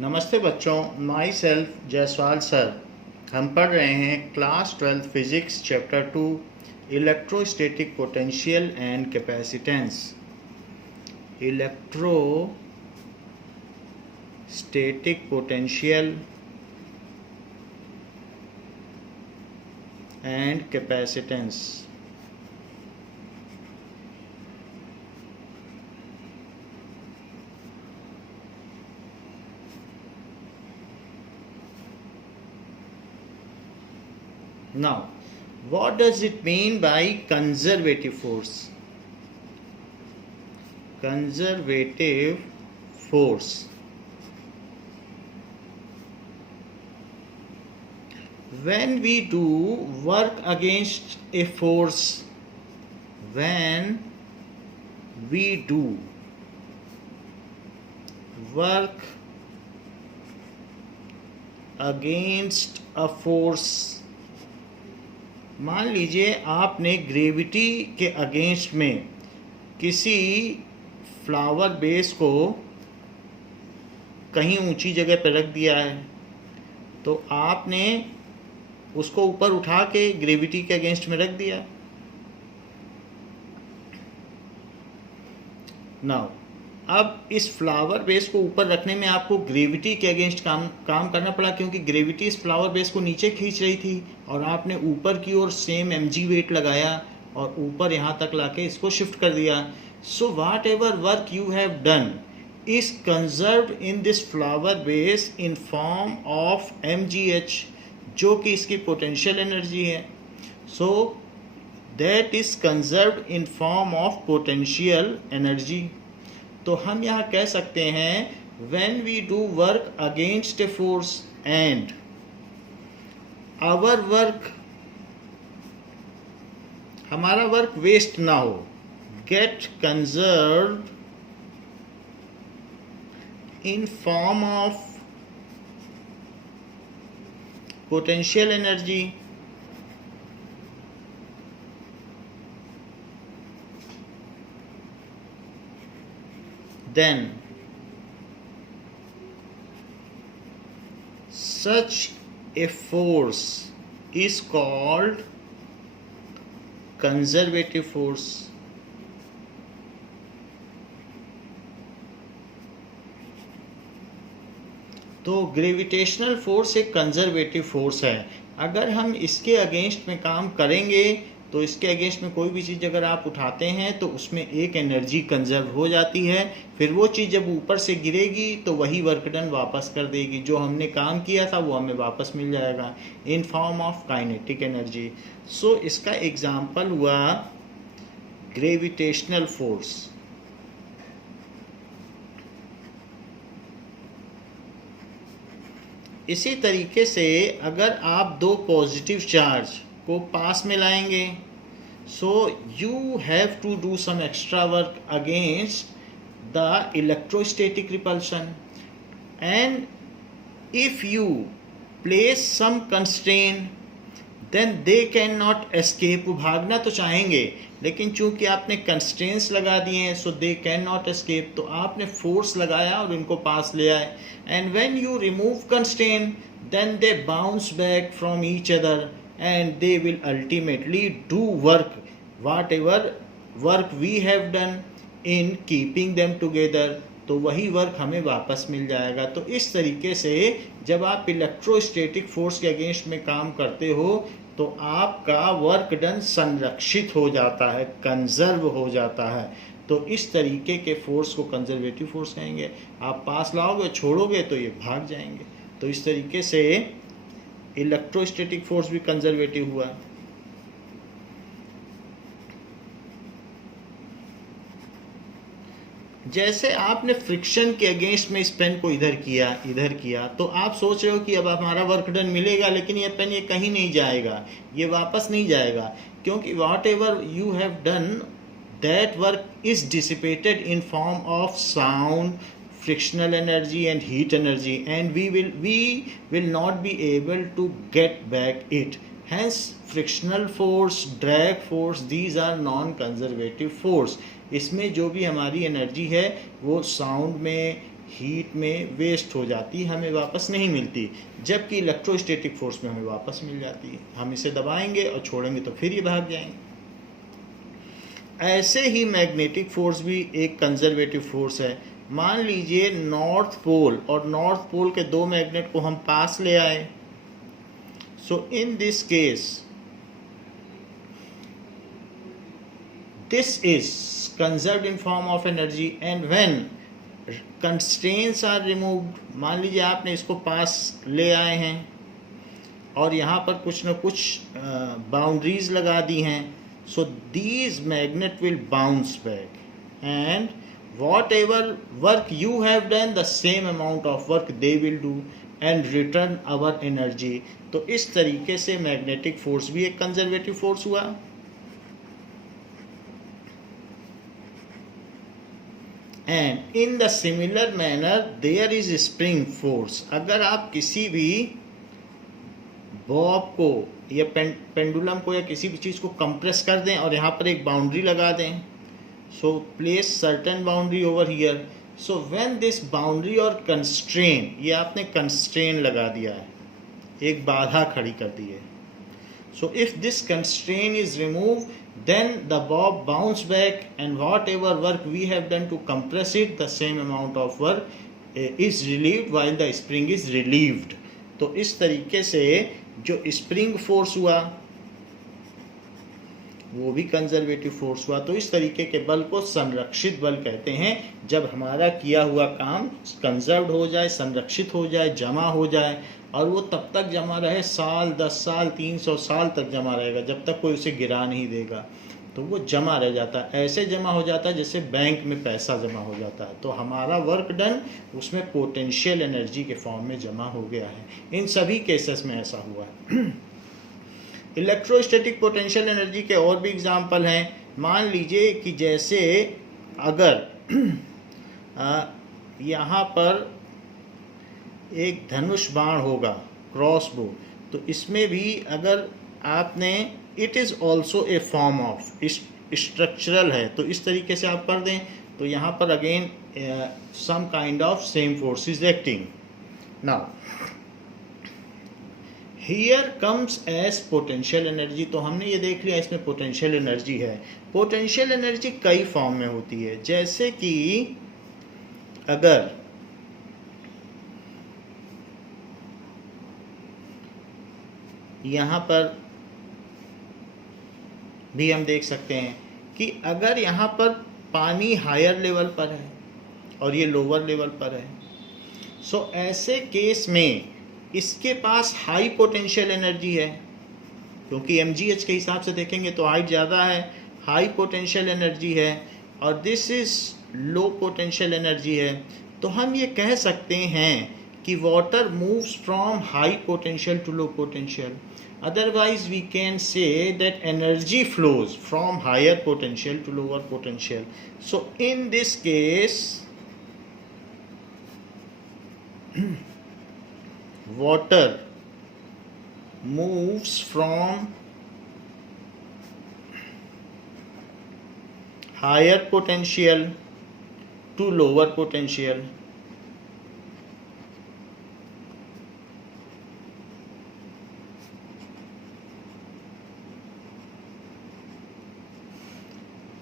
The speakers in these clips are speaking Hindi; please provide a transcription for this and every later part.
नमस्ते बच्चों, माई सेल्फ जायसवाल सर। हम पढ़ रहे हैं class 12 physics chapter 2 electrostatic potential and capacitance. Electrostatic potential and capacitance. Now, what does it mean by conservative force? Conservative force. When we do work against a force, when we do work against a force, मान लीजिए आपने ग्रेविटी के अगेंस्ट में किसी फ्लावर बेस को कहीं ऊंची जगह पर रख दिया है, तो आपने उसको ऊपर उठा के ग्रेविटी के अगेंस्ट में रख दिया। नाउ अब इस फ्लावर बेस को ऊपर रखने में आपको ग्रेविटी के अगेंस्ट काम करना पड़ा, क्योंकि ग्रेविटी इस फ्लावर बेस को नीचे खींच रही थी और आपने ऊपर की ओर सेम mg वेट लगाया और ऊपर यहाँ तक लाके इसको शिफ्ट कर दिया। So whatever work you have done is conserved in this flower base in form of mgh, जो कि इसकी पोटेंशियल एनर्जी है। So that is conserved in form of potential energy. तो हम यहाँ कह सकते हैं when we do work against a force and our work, हमारा वर्क वेस्ट ना हो, get conserved in form of potential energy, then such a force is called conservative force. तो ग्रेविटेशनल फोर्स एक कंजर्वेटिव फोर्स है। अगर हम इसके अगेंस्ट में काम करेंगे तो इसके अगेंस्ट में कोई भी चीज़ अगर आप उठाते हैं तो उसमें एक एनर्जी कंजर्व हो जाती है। फिर वो चीज़ जब ऊपर से गिरेगी तो वही वर्क डन वापस कर देगी, जो हमने काम किया था वो हमें वापस मिल जाएगा in form of kinetic energy. So इसका एग्जाम्पल हुआ ग्रेविटेशनल फोर्स। इसी तरीके से अगर आप दो पॉजिटिव चार्ज को पास में लाएंगे, so you have to do some extra work against the electrostatic repulsion, and if you place some constraint then they can not escape. वो भागना तो चाहेंगे लेकिन चूंकि आपने कंस्ट्रेंट्स लगा दिए हैं so they can not escape, तो आपने फोर्स लगाया और इनको पास ले आए। And when you remove constraint then they bounce back from each other and they will ultimately do work whatever work we have done in keeping them together, तो वही वर्क हमें वापस मिल जाएगा। तो इस तरीके से जब आप इलेक्ट्रोस्टैटिक फोर्स के अगेंस्ट में काम करते हो तो आपका वर्क डन संरक्षित हो जाता है, कंजर्व हो जाता है। तो इस तरीके के फोर्स को कंजर्वेटिव फोर्स कहेंगे। आप पास लाओगे छोड़ोगे तो ये भाग जाएंगे। तो इस तरीके से इलेक्ट्रोस्टैटिक फोर्स भी कंजर्वेटिव हुआ। जैसे आपने फ्रिक्शन के अगेंस्ट में इस पेन को इधर किया तो आप सोच रहे हो कि अब हमारा वर्क डन मिलेगा, लेकिन ये पेन ये कहीं नहीं जाएगा, ये वापस नहीं जाएगा, क्योंकि what ever you have done that work is dissipated in form of sound, frictional energy and heat energy, and we will not be able to get back it. Hence frictional force, drag force, these are non conservative force. इसमें जो भी हमारी एनर्जी है वो साउंड में, हीट में वेस्ट हो जाती, हमें वापस नहीं मिलती, जबकि इलेक्ट्रोस्टैटिक फोर्स में हमें वापस मिल जाती है। हम इसे दबाएंगे और छोड़ेंगे तो फिर ये भाग जाएंगे। ऐसे ही मैग्नेटिक फोर्स भी एक कंजर्वेटिव फोर्स है। मान लीजिए नॉर्थ पोल और नॉर्थ पोल के दो मैग्नेट को हम पास ले आए। So in this case this is conserved in form of energy, and when constraints are removed, मान लीजिए आपने इसको पास ले आए हैं और यहाँ पर कुछ न कुछ बाउंड्रीज लगा दी हैं, so these magnet will bounce back and whatever work you have done, the same amount of work they will do and return our energy। तो इस तरीके से मैग्नेटिक फोर्स भी एक कंजर्वेटिव फोर्स हुआ। And in the similar manner there is spring force. अगर आप किसी भी बॉब को या पेंडुलम को या किसी भी चीज़ को कंप्रेस कर दें और यहाँ पर एक बाउंड्री लगा दें, so place certain boundary over here, so when this boundary और कंस्ट्रेन, ये आपने कंस्ट्रेन लगा दिया है, एक बाधा खड़ी कर दी है। So if this constraint is remove, then the bob bounce back and whatever work we have done to compress it, the same amount of work is relieved while the spring is relieved। तो इस तरीके से जो स्प्रिंग फोर्स हुआ वो भी कंजर्वेटिव फोर्स हुआ। तो इस तरीके के बल को संरक्षित बल कहते हैं, जब हमारा किया हुआ काम कंजर्व्ड हो जाए, संरक्षित हो जाए, जमा हो जाए, और वो तब तक जमा रहे, साल 10 साल 300 साल तक जमा रहेगा, जब तक कोई उसे गिरा नहीं देगा, तो वो जमा रह जाता है। ऐसे जमा हो जाता है जैसे बैंक में पैसा जमा हो जाता है। तो हमारा वर्क डन उसमें पोटेंशियल एनर्जी के फॉर्म में जमा हो गया है। इन सभी केसेस में ऐसा हुआ है। इलेक्ट्रोस्टैटिक पोटेंशियल एनर्जी के और भी एग्जाम्पल हैं। मान लीजिए कि जैसे अगर यहाँ पर एक धनुष बाण होगा, क्रॉस बो, तो इसमें भी अगर आपने, it is also a form of structural है, तो इस तरीके से आप कर दें तो यहाँ पर again some kind of same force is acting. Now here comes as potential energy. तो हमने ये देख लिया इसमें पोटेंशियल एनर्जी है। पोटेंशियल एनर्जी कई फॉर्म में होती है, जैसे कि अगर यहाँ पर भी हम देख सकते हैं कि अगर यहाँ पर पानी हायर लेवल पर है और ये लोअर लेवल पर है, सो ऐसे केस में इसके पास हाई पोटेंशियल एनर्जी है, क्योंकि mgh के हिसाब से देखेंगे तो हाइट ज़्यादा है, हाई पोटेंशियल एनर्जी है, और this is low potential energy है। तो हम ये कह सकते हैं कि water moves from high potential to low potential. Otherwise we can say that energy flows from higher potential to lower potential। So in this case water moves from higher potential to lower potential,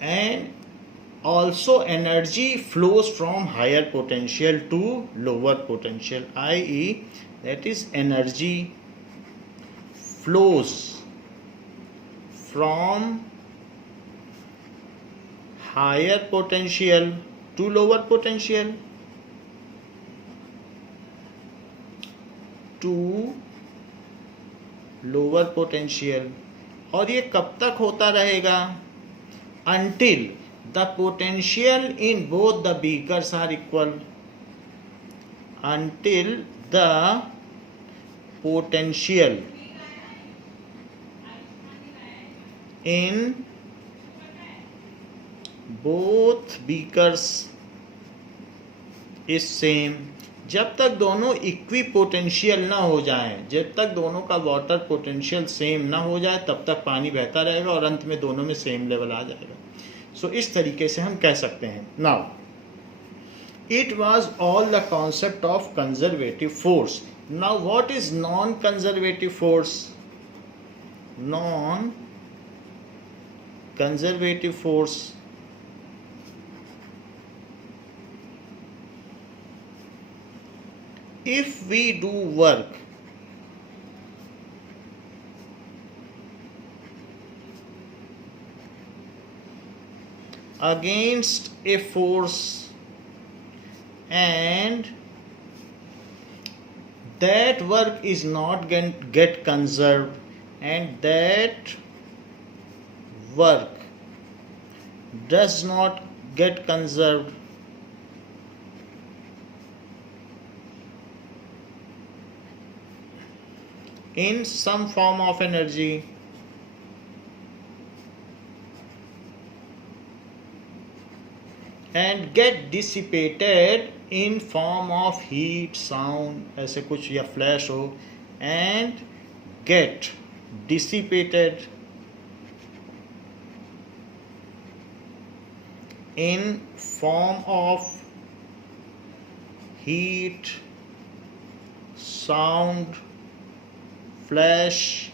and also energy flows from higher potential to lower potential, i.e. that is energy flows from higher potential to lower potential to lower potential। और ये कब तक होता रहेगा? Until the potential in both the beakers are equal। Until the potential in both beakers is same। जब तक दोनों इक्वी पोटेंशियल ना हो जाएं, जब तक दोनों का वाटर पोटेंशियल सेम ना हो जाए, तब तक पानी बहता रहेगा और अंत में दोनों में सेम लेवल आ जाएगा। सो इस तरीके से हम कह सकते हैं। Now It was all the concept of conservative force. Now, what is non-conservative force? Non-conservative force. If we do work against a force and that work is not get conserved, and that work does not get conserved, in some form of energy, and get dissipated in form of heat, sound, ऐसे कुछ या flash हो, and get dissipated in form of heat, sound, flash,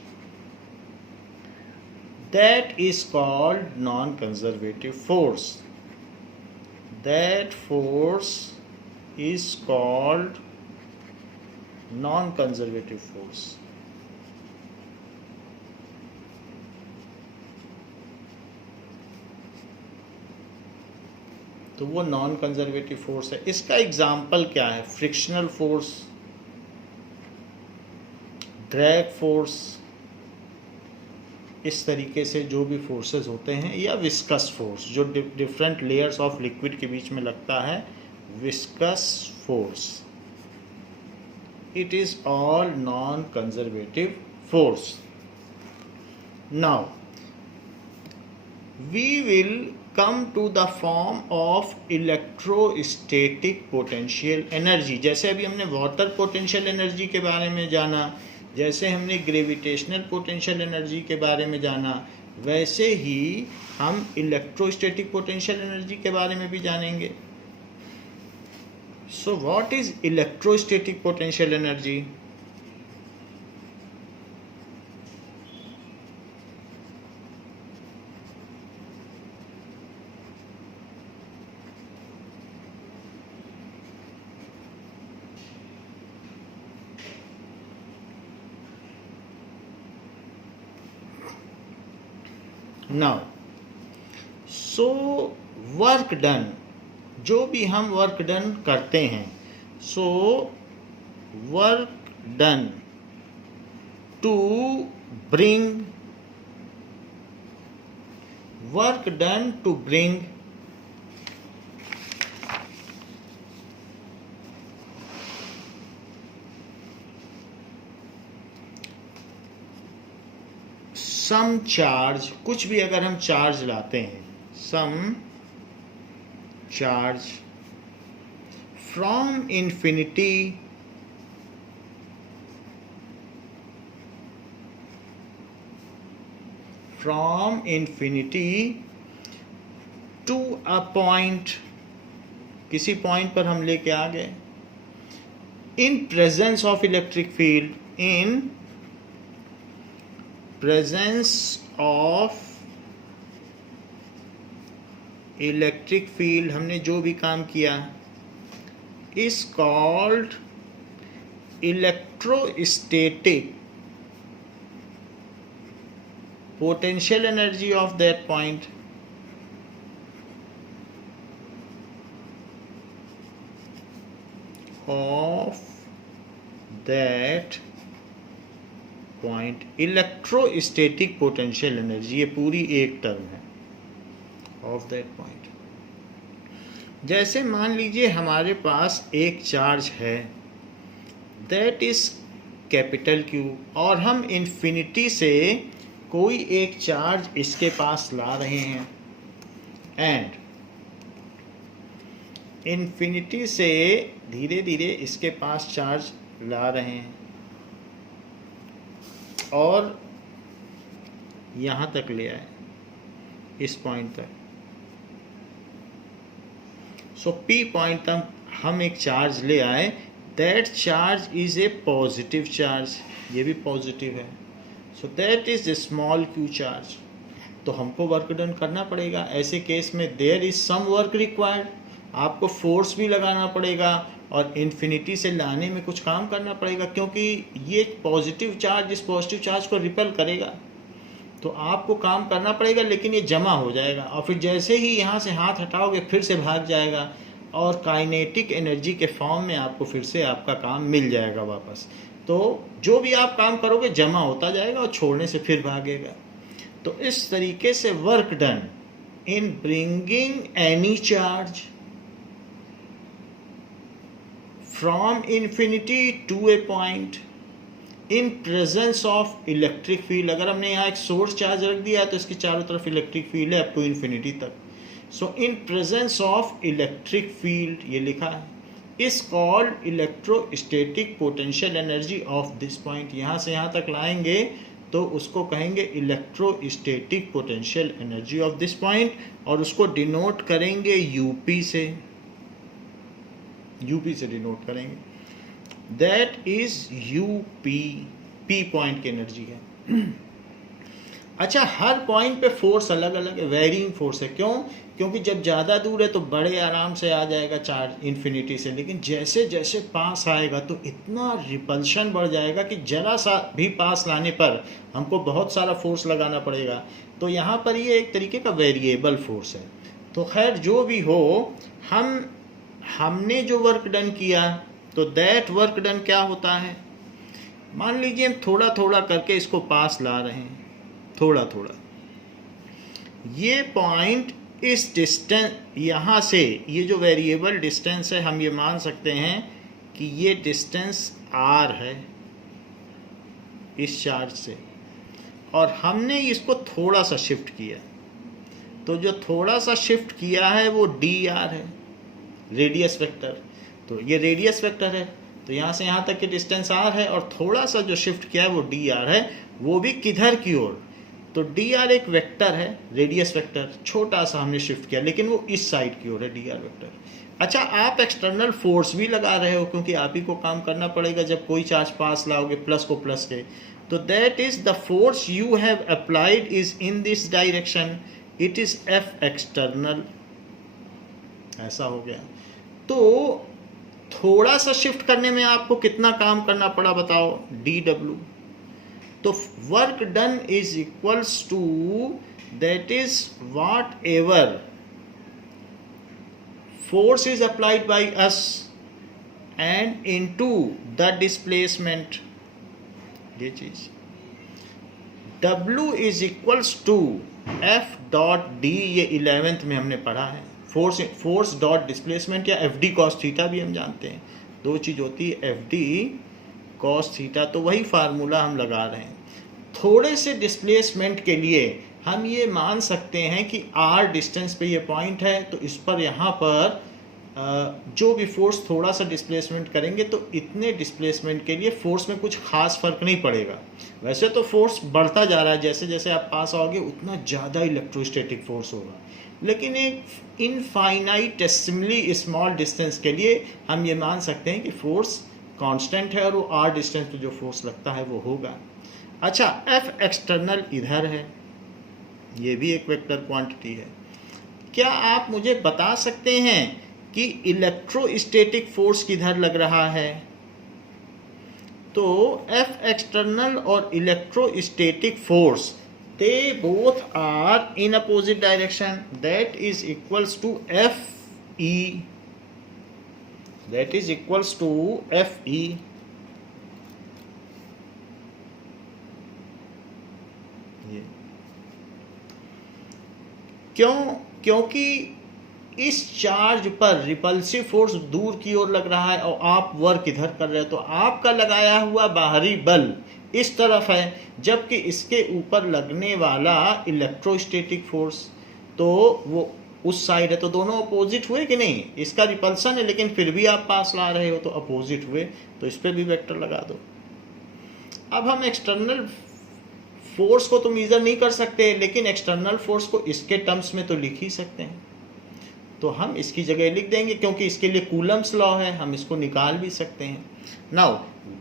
that is called non-conservative force. That force is called non-conservative force. तो वो नॉन कंजर्वेटिव फोर्स है. इसका एग्जाम्पल क्या है? फ्रिक्शनल फोर्स, ड्रैग फोर्स, इस तरीके से जो भी फोर्सेस होते हैं, या विस्कस फोर्स जो डिफरेंट लेयर्स ऑफ लिक्विड के बीच में लगता है, viscous force. It is all non conservative force. Now we will come to the form of electrostatic potential energy. जैसे अभी हमने वाटर पोटेंशियल एनर्जी के बारे में जाना, जैसे हमने ग्रेविटेशनल पोटेंशियल एनर्जी के बारे में जाना, वैसे ही हम इलेक्ट्रोस्टैटिक पोटेंशियल एनर्जी के बारे में भी जानेंगे. So what is electrostatic potential energy? Now so work done, जो भी हम वर्क डन करते हैं, so work done to bring, work done to bring some charge, कुछ भी अगर हम चार्ज लाते हैं, some charge from infinity to a point, किसी पॉइंट पर हम लेके आ गए, in presence of electric field, इन presence of इलेक्ट्रिक फील्ड, हमने जो भी काम किया, is called electrostatic potential energy of that point. Of that point, electrostatic potential energy, ये पूरी एक टर्म है, ऑफ दैट पॉइंट. जैसे मान लीजिए हमारे पास एक चार्ज है, दैट इज कैपिटल क्यू, और हम इन्फिनिटी से कोई एक चार्ज इसके पास ला रहे हैं, एंड इन्फिनिटी से धीरे धीरे इसके पास चार्ज ला रहे हैं और यहाँ तक ले आए, इस पॉइंट तक. सो पी पॉइंट तक हम एक चार्ज ले आए, that charge is a positive charge, ये भी पॉजिटिव है, so that is a small q charge, तो हमको वर्क डन करना पड़ेगा। ऐसे केस में there is some work required, आपको फोर्स भी लगाना पड़ेगा और इन्फिनिटी से लाने में कुछ काम करना पड़ेगा, क्योंकि ये पॉजिटिव चार्ज इस पॉजिटिव चार्ज को रिपेल करेगा, तो आपको काम करना पड़ेगा, लेकिन ये जमा हो जाएगा और फिर जैसे ही यहाँ से हाथ हटाओगे फिर से भाग जाएगा और काइनेटिक एनर्जी के फॉर्म में आपको फिर से आपका काम मिल जाएगा वापस। तो जो भी आप काम करोगे जमा होता जाएगा और छोड़ने से फिर भागेगा। तो इस तरीके से work done in bringing any charge from infinity to a point in presence of electric field. अगर हमने यहाँ एक सोर्स चार्ज रख दिया तो इसकी चारों तरफ इलेक्ट्रिक फील्ड है अप टू इन्फिनिटी तक। So in presence of electric field, ये लिखा है, is called electrostatic potential energy of this point. यहाँ से यहाँ तक लाएंगे तो उसको कहेंगे electrostatic potential energy of this point, और उसको डिनोट करेंगे यूपी से, यूपी से डिनोट करेंगे, that is UP, P point की एनर्जी है। अच्छा, हर पॉइंट पे फोर्स अलग अलग है, वेरिंग फोर्स है। क्यों? क्योंकि जब ज़्यादा दूर है तो बड़े आराम से आ जाएगा चार्ज इन्फिनिटी से, लेकिन जैसे जैसे पास आएगा तो इतना रिपल्शन बढ़ जाएगा कि जरा सा भी पास लाने पर हमको बहुत सारा फोर्स लगाना पड़ेगा। तो यहाँ पर ये एक तरीके का वेरिएबल फोर्स है। तो खैर जो भी हो, हमने जो वर्क डन किया तो दैट वर्क डन क्या होता है, मान लीजिए हम थोड़ा थोड़ा करके इसको पास ला रहे हैं, थोड़ा थोड़ा, ये पॉइंट इस डिस्टेंस, यहाँ से ये जो वेरिएबल डिस्टेंस है हम ये मान सकते हैं कि ये डिस्टेंस r है इस चार्ज से, और हमने इसको थोड़ा सा शिफ्ट किया, तो जो थोड़ा सा शिफ्ट किया है वो dr है, रेडियस वेक्टर। तो ये रेडियस वेक्टर है, तो यहाँ से यहाँ तक की डिस्टेंस r है, और थोड़ा सा जो शिफ्ट किया है वो dr है, वो भी किधर की ओर, तो dr एक वेक्टर है, रेडियस वेक्टर, छोटा सा हमने शिफ्ट किया, लेकिन वो इस साइड की ओर है dr वेक्टर। अच्छा, आप एक्सटर्नल फोर्स भी लगा रहे हो, क्योंकि आप ही को काम करना पड़ेगा जब कोई चार्ज पास लाओगे प्लस को प्लस के, तो that is the force you have applied is in this direction, it is F external, ऐसा हो गया। तो थोड़ा सा शिफ्ट करने में आपको कितना काम करना पड़ा बताओ, dw। तो work done is equals to, that is whatever force is applied by us and into the displacement, ये चीज W is equals to F dot d, ये 11th में हमने पढ़ा है, फोर्स डॉट डिस्प्लेसमेंट, या FD कॉस थीटा भी हम जानते हैं, दो चीज होती है FD कॉस थीटा, तो वही फार्मूला हम लगा रहे हैं। थोड़े से डिस्प्लेसमेंट के लिए हम ये मान सकते हैं कि r डिस्टेंस पे ये पॉइंट है, तो इस पर यहाँ पर जो भी फोर्स थोड़ा सा डिस्प्लेसमेंट करेंगे तो इतने डिस्प्लेसमेंट के लिए फोर्स में कुछ खास फर्क नहीं पड़ेगा। वैसे तो फोर्स बढ़ता जा रहा है, जैसे जैसे आप पास आओगे उतना ज़्यादा इलेक्ट्रोस्टैटिक फोर्स होगा, लेकिन एक इनफाइनाइटेसिमली स्मॉल डिस्टेंस के लिए हम ये मान सकते हैं कि फोर्स कांस्टेंट है और वो r डिस्टेंस पे जो फोर्स लगता है वो होगा। अच्छा, F एक्सटर्नल इधर है, ये भी एक वेक्टर क्वांटिटी है। क्या आप मुझे बता सकते हैं कि इलेक्ट्रोस्टैटिक फोर्स किधर लग रहा है? तो F एक्सटर्नल और electrostatic force, they both are in opposite direction, that is equals to FE, that is equals to FE। क्यों? क्योंकि इस चार्ज पर रिपल्सिव फोर्स दूर की ओर लग रहा है और आप वर्क इधर कर रहे हो, तो आपका लगाया हुआ बाहरी बल इस तरफ है, जबकि इसके ऊपर लगने वाला इलेक्ट्रोस्टैटिक फोर्स तो वो उस साइड है। तो दोनों अपोजिट हुए कि नहीं? इसका रिपल्सन है लेकिन फिर भी आप पास ला रहे हो, तो अपोजिट हुए, तो इस पर भी वेक्टर लगा दो। अब हम एक्सटर्नल फोर्स को तो मेजर नहीं कर सकते, लेकिन एक्सटर्नल फोर्स को इसके टर्म्स में तो लिख ही सकते हैं। तो हम इसकी जगह लिख देंगे, क्योंकि इसके लिए कूलम्स लॉ है, हम इसको निकाल भी सकते हैं। Now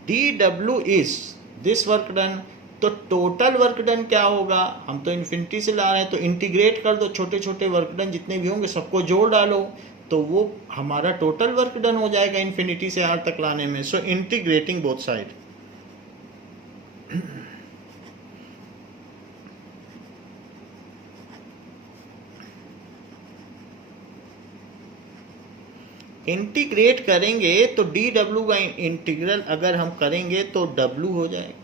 dw is this work done, तो टोटल वर्क डन क्या होगा, हम तो इन्फिनिटी से ला रहे हैं, तो इंटीग्रेट कर दो, छोटे छोटे वर्क डन जितने भी होंगे सबको जोड़ डालो, तो वो हमारा टोटल वर्क डन हो जाएगा इन्फिनिटी से r तक लाने में। So integrating both side, integrate करेंगे तो dw का इंटीग्रल अगर हम करेंगे तो w हो जाएगा।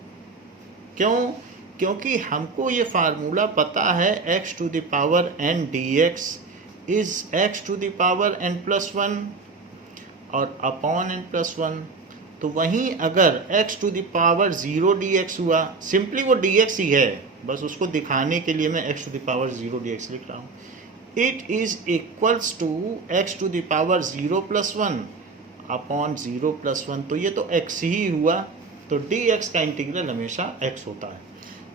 क्यों? क्योंकि हमको ये फार्मूला पता है x to the power n dx is x to the power n plus 1 और अपॉन n प्लस 1। तो वहीं अगर x to the power 0 dx हुआ, सिंपली वो dx ही है, बस उसको दिखाने के लिए मैं x to the power 0 dx लिख रहा हूँ। It is equals to x to the power 0 plus 1 upon 0 plus 1, तो ये तो x ही हुआ, तो dx का इंटीग्रल हमेशा x होता है।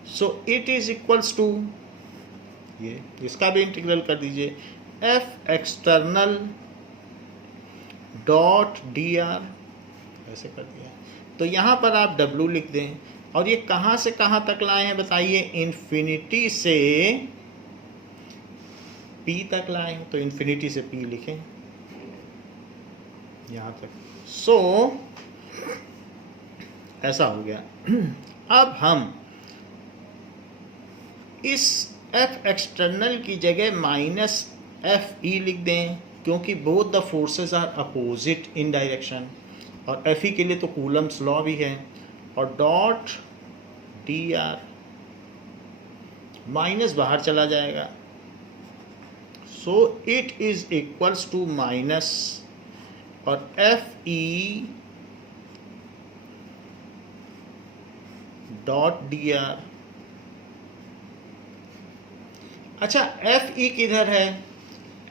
So it is equals to, ये इसका भी इंटीग्रल कर दीजिए, f एक्सटर्नल डॉट dr, ऐसे कर दिया। तो यहाँ पर आप w लिख दें, और ये कहाँ से कहाँ तक लाए हैं बताइए, इन्फिनिटी से p तक लाए हैं, तो इन्फिनिटी से p लिखें यहाँ तक। सो ऐसा हो गया। अब हम इस f एक्सटर्नल की जगह माइनस एफ ई लिख दें, क्योंकि both the forces are opposite in direction, और एफ ई के लिए तो कूलम्स लॉ भी है, और डॉट डी आर, माइनस बाहर चला जाएगा, so it is equals to minus, और F E dot D R. अच्छा, एफ ई किधर है,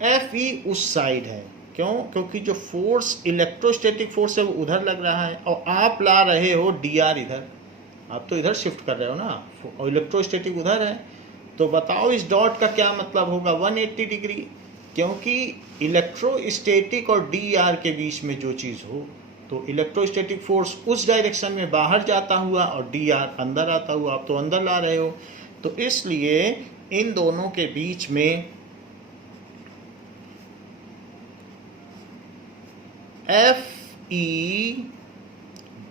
एफ ई उस साइड है, क्यों? क्योंकि जो फोर्स इलेक्ट्रोस्टैटिक फोर्स है वो उधर लग रहा है, और आप ला रहे हो डी आर इधर, आप तो इधर शिफ्ट कर रहे हो ना, और इलेक्ट्रोस्टैटिक उधर है। तो बताओ इस डॉट का क्या मतलब होगा, 180 डिग्री, क्योंकि इलेक्ट्रोस्टैटिक और डी आर के बीच में जो चीज़ हो, तो इलेक्ट्रोस्टैटिक फोर्स उस डायरेक्शन में बाहर जाता हुआ और डी आर अंदर आता हुआ, आप तो अंदर ला रहे हो, तो इसलिए इन दोनों के बीच में F E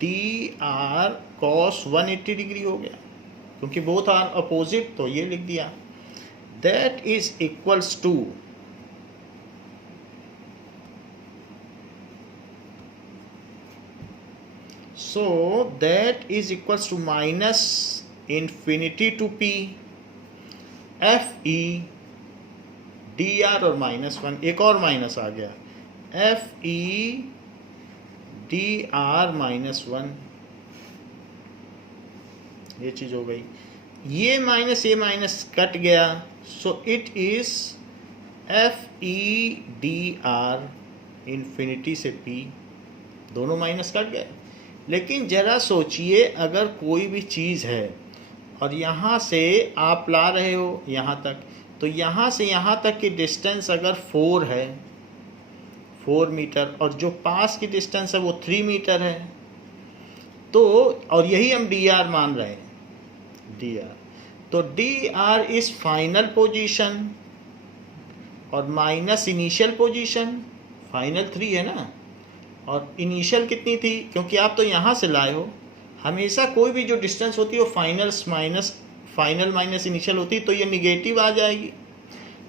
D R cos 180 degree हो गया, क्योंकि बोथ आर अपोजिट, तो ये लिख दिया। That is equals to so that is equals to minus infinity to p f e d r और -1, एक और माइनस आ गया, f e d r -1, ये चीज हो गई, ये माइनस कट गया, सो it is f e d r infinity से p, दोनों माइनस कट गए। लेकिन जरा सोचिए, अगर कोई भी चीज़ है और यहाँ से आप ला रहे हो यहाँ तक, तो यहाँ से यहाँ तक की डिस्टेंस अगर 4 है, 4 मीटर, और जो पास की डिस्टेंस है वो 3 मीटर है, तो और यही हम डी आर मान रहे हैं, डी आर, तो D r is final position और माइनस इनिशियल पोजीशन, फाइनल 3 है ना, और इनिशियल कितनी थी, क्योंकि आप तो यहाँ से लाए हो, हमेशा कोई भी जो डिस्टेंस होती है वो फाइनल माइनस इनिशियल होती है, तो ये निगेटिव आ जाएगी।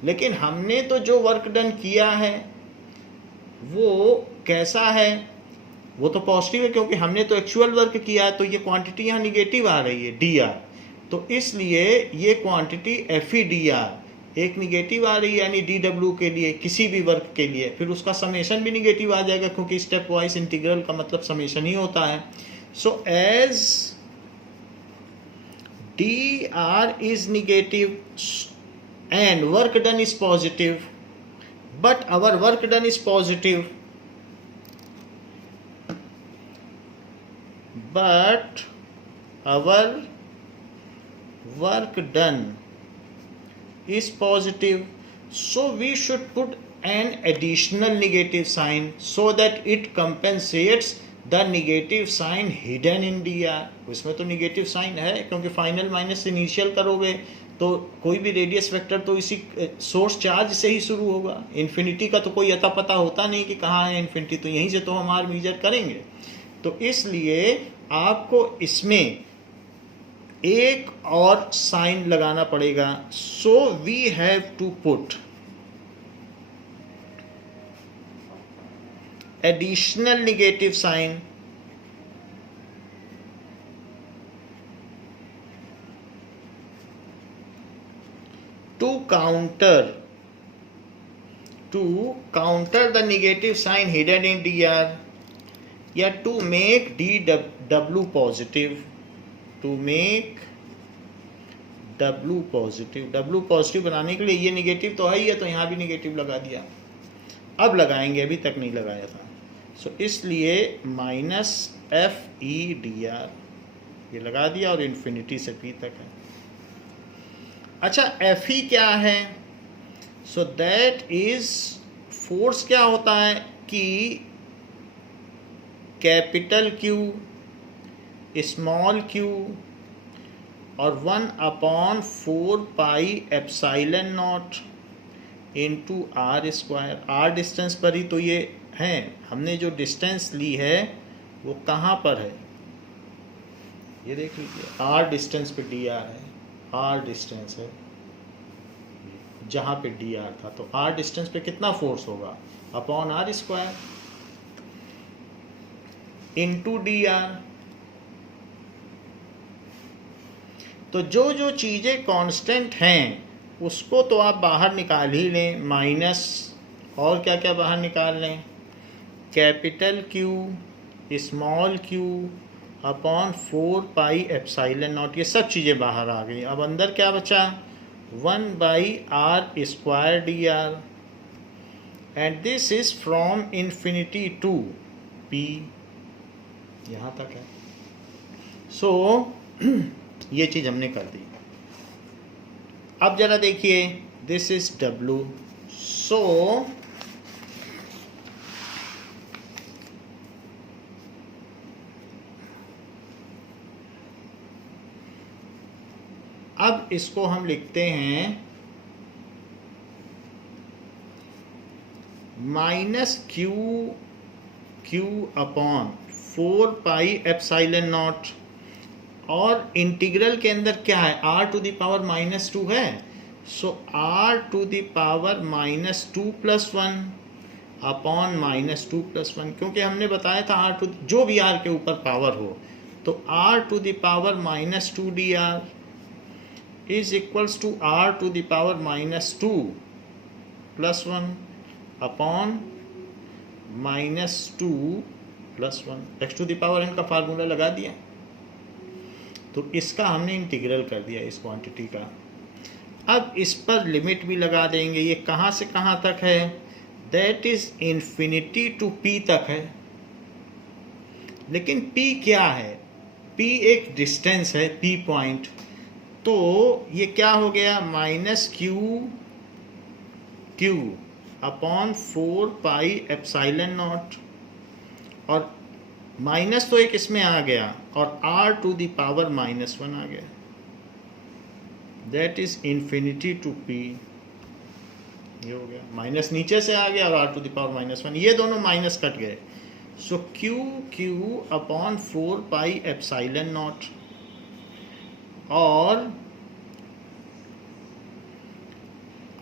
लेकिन हमने तो जो वर्क डन किया है वो कैसा है, वो तो पॉजिटिव है, क्योंकि हमने तो एक्चुअल वर्क किया है, तो ये क्वांटिटी यहाँ निगेटिव आ रही है डी आर, तो इसलिए ये quantity F E D R एक निगेटिव आ रही है, यानी डी डब्ल्यू के लिए किसी भी वर्क के लिए, फिर उसका समेशन भी निगेटिव आ जाएगा, क्योंकि स्टेप वाइज इंटीग्रल का मतलब समेशन ही होता है। So as d r is negative and work done is positive, but our work done is positive, but our work done is positive, so we should put an additional negative sign so that it compensates the negative sign hidden in dr. उसमें तो नेगेटिव साइन है क्योंकि फाइनल माइनस इनिशियल करोगे तो कोई भी रेडियस वेक्टर तो इसी सोर्स चार्ज से ही शुरू होगा। इन्फिनिटी का तो कोई अता पता होता नहीं कि कहाँ है इन्फिनिटी, तो यहीं से तो हम आर मेजर करेंगे। तो इसलिए आपको इसमें एक और साइन लगाना पड़ेगा। So we have to put additional negative sign to counter the negative sign hidden in dr, या to make dw positive, to make w positive. w positive बनाने के लिए ये नेगेटिव तो है ही है, तो यहाँ भी नेगेटिव लगा दिया। अब लगाएंगे, अभी तक नहीं लगाया था। सो इसलिए minus F E D R ये लगा दिया और इन्फिनिटी से पी तक है। अच्छा एफ ई क्या है? So that is force. क्या होता है कि कैपिटल क्यू, स्मॉल क्यू और 1/4 pi epsilon naught into r square. R distance पर ही तो ये हैं। हमने जो डिस्टेंस ली है वो कहाँ पर है, ये देख लीजिए। आर डिस्टेंस पे डी आर है, आर डिस्टेंस है जहाँ पे डी आर था, तो आर डिस्टेंस पे कितना फोर्स होगा? Upon r square into d r. तो जो जो चीज़ें कांस्टेंट हैं उसको तो आप बाहर निकाल ही लें, माइनस और क्या क्या बाहर निकाल लें, capital Q, small Q upon 4 pi epsilon not, ये सब चीज़ें बाहर आ गई। अब अंदर क्या बचा? 1/r square d r, and this is from infinity to p, यहाँ तक है। सो ये चीज़ हमने कर दी। अब जरा देखिए, दिस इज w। सो अब इसको हम लिखते हैं minus Q upon 4 pi epsilon naught, और इंटीग्रल के अंदर क्या है? r टू द पावर -2 है। सो r to the power -2 + 1 upon -2 + 1, क्योंकि हमने बताया था r टू जो भी r के ऊपर पावर हो, तो r to the power -2 r आर is equals to r to the power -2 + 1 upon -2 + 1। x to the power n का फार्मूला लगा दिया, तो इसका हमने इंटीग्रल कर दिया इस क्वांटिटी का। अब इस पर लिमिट भी लगा देंगे। ये कहाँ से कहाँ तक है? That is infinity to p तक है। लेकिन p क्या है? p एक डिस्टेंस है, p पॉइंट। तो ये क्या हो गया? -q upon 4 pi epsilon naught, और माइनस तो एक इसमें आ गया और r टू द पावर -1 आ गया। That is infinity to p। ये हो गया, माइनस नीचे से आ गया और r टू द पावर -1, ये दोनों माइनस कट गए। So q upon 4 pi epsilon naught, और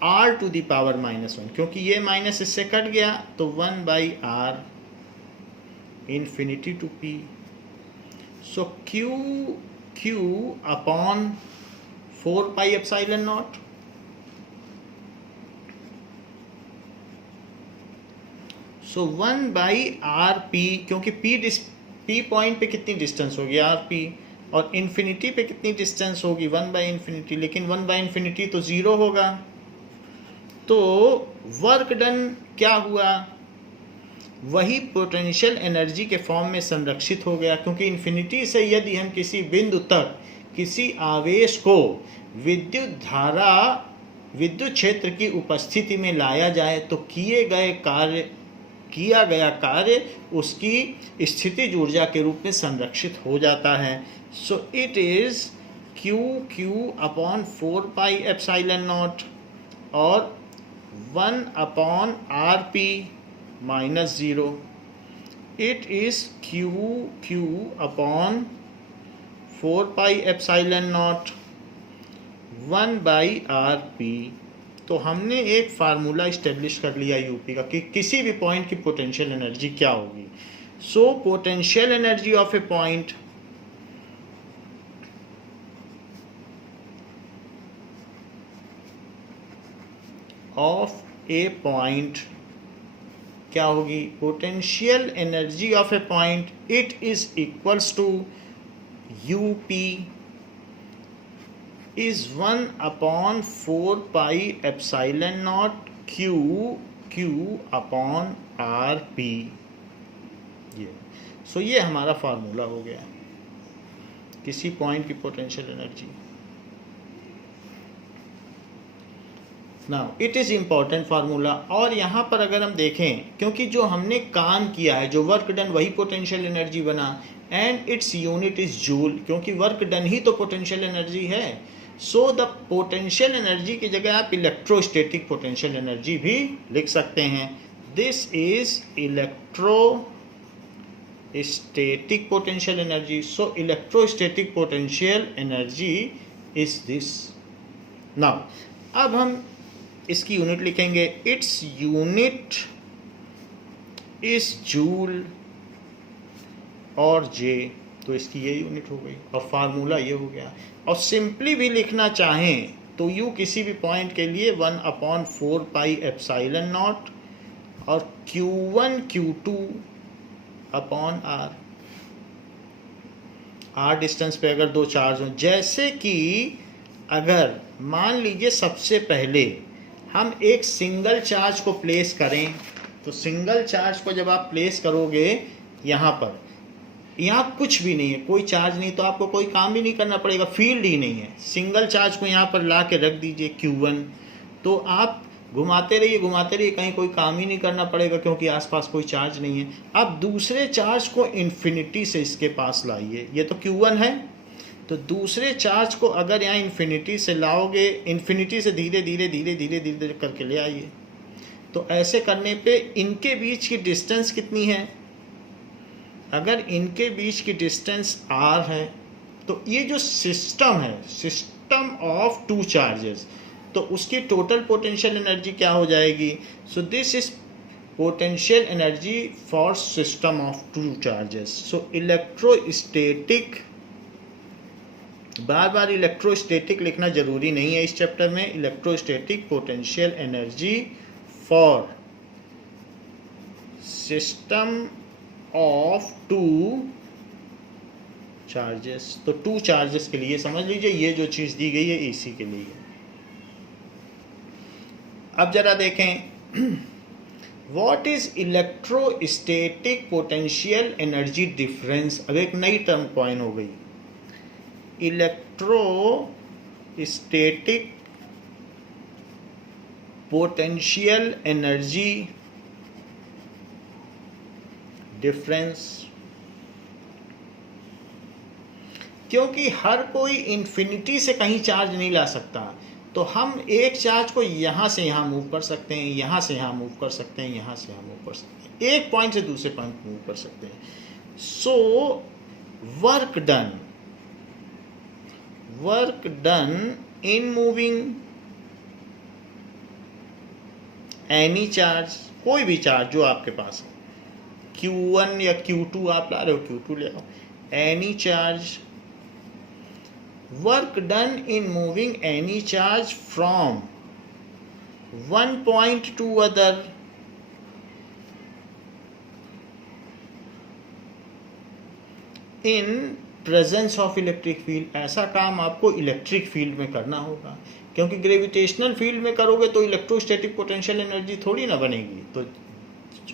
r टू द पावर -1, क्योंकि ये माइनस इससे कट गया तो 1/r infinity to p। So q upon 4 pi epsilon naught, so 1/rp, क्योंकि p पॉइंट पे कितनी डिस्टेंस होगी? rp, और इन्फिनिटी पे कितनी डिस्टेंस होगी? 1/∞, लेकिन 1/∞ तो 0 होगा। तो वर्क डन क्या हुआ? वही पोटेंशियल एनर्जी के फॉर्म में संरक्षित हो गया, क्योंकि इन्फिनिटी से यदि हम किसी बिंदु तक किसी आवेश को विद्युत धारा विद्युत क्षेत्र की उपस्थिति में लाया जाए तो किया गया कार्य उसकी स्थितिज ऊर्जा के रूप में संरक्षित हो जाता है। सो इट इज Q/4πε0 और 1/Rp - 0। It is Q/4πε0 1/Rp। तो हमने एक फार्मूला इस्टेब्लिश कर लिया यूपी का कि किसी भी पॉइंट की पोटेंशियल एनर्जी क्या होगी। So potential energy of a point क्या होगी? Potential energy of a point it is equals to UP is 1/4πε0 Q/Rp। ये हमारा फार्मूला हो गया किसी पॉइंट की potential energy. Now it is important formula. और यहाँ पर अगर हम देखें, क्योंकि जो हमने काम किया है, जो वर्क डन, वही पोटेंशियल एनर्जी बना and its unit is joule, क्योंकि वर्क डन ही तो पोटेंशियल एनर्जी है। सो द पोटेंशियल एनर्जी की जगह आप इलेक्ट्रोस्टैटिक पोटेंशियल एनर्जी भी लिख सकते हैं। This is electrostatic potential energy. So electrostatic potential energy is this. Now अब हम इसकी यूनिट लिखेंगे। इट्स यूनिट इज जूल और जे, तो इसकी ये यूनिट हो गई और फार्मूला ये हो गया। और सिंपली भी लिखना चाहें तो यू किसी भी पॉइंट के लिए 1/4πε0 और Q1 Q2/R। R डिस्टेंस पे अगर दो चार्ज हों, जैसे कि अगर मान लीजिए सबसे पहले हम एक सिंगल चार्ज को प्लेस करें, तो सिंगल चार्ज को जब आप प्लेस करोगे यहाँ पर, यहाँ कुछ भी नहीं है, कोई चार्ज नहीं, तो आपको कोई काम भी नहीं करना पड़ेगा, फील्ड ही नहीं है। सिंगल चार्ज को यहाँ पर ला के रख दीजिए Q1, तो आप घुमाते रहिए, कहीं कोई काम ही नहीं करना पड़ेगा क्योंकि आसपास कोई चार्ज नहीं है। अब दूसरे चार्ज को इन्फिनिटी से इसके पास लाइए, ये तो Q1 है, तो दूसरे चार्ज को अगर यहाँ इन्फिनिटी से लाओगे, इन्फिनिटी से धीरे धीरे करके ले आइए। तो ऐसे करने पे इनके बीच की डिस्टेंस कितनी है? अगर इनके बीच की डिस्टेंस r है, तो ये जो सिस्टम है, सिस्टम ऑफ टू चार्जेस, तो उसकी टोटल पोटेंशियल एनर्जी क्या हो जाएगी? सो this is potential energy for system of two charges. So electrostatic, bar bar electrostatic लिखना जरूरी नहीं है इस चैप्टर में। Electrostatic potential energy for system of two charges, तो टू चार्जेस के लिए समझ लीजिए ये जो चीज दी गई है इसी के लिए। अब जरा देखें what is electrostatic potential energy difference. अब एक नई टर्म कॉइन हो गई, इलेक्ट्रोस्टैटिक पोटेंशियल एनर्जी डिफरेंस। क्योंकि हर कोई इन्फिनिटी से कहीं चार्ज नहीं ला सकता, तो हम एक चार्ज को यहाँ से यहाँ मूव कर सकते हैं, यहाँ से यहाँ मूव कर सकते हैं, यहाँ से यहाँ मूव कर सकते हैं, एक पॉइंट से दूसरे पॉइंट मूव कर सकते हैं। So work done in moving any charge, कोई भी चार्ज जो आपके पास है, Q1 या Q2 आप ला रहे हो, Q2 ले आओ, any charge, work done in moving any charge from one point to other in presence of electric field. ऐसा काम आपको इलेक्ट्रिक फील्ड में करना होगा, क्योंकि ग्रेविटेशनल फील्ड में करोगे तो इलेक्ट्रोस्टैटिक पोटेंशियल एनर्जी थोड़ी ना बनेगी, तो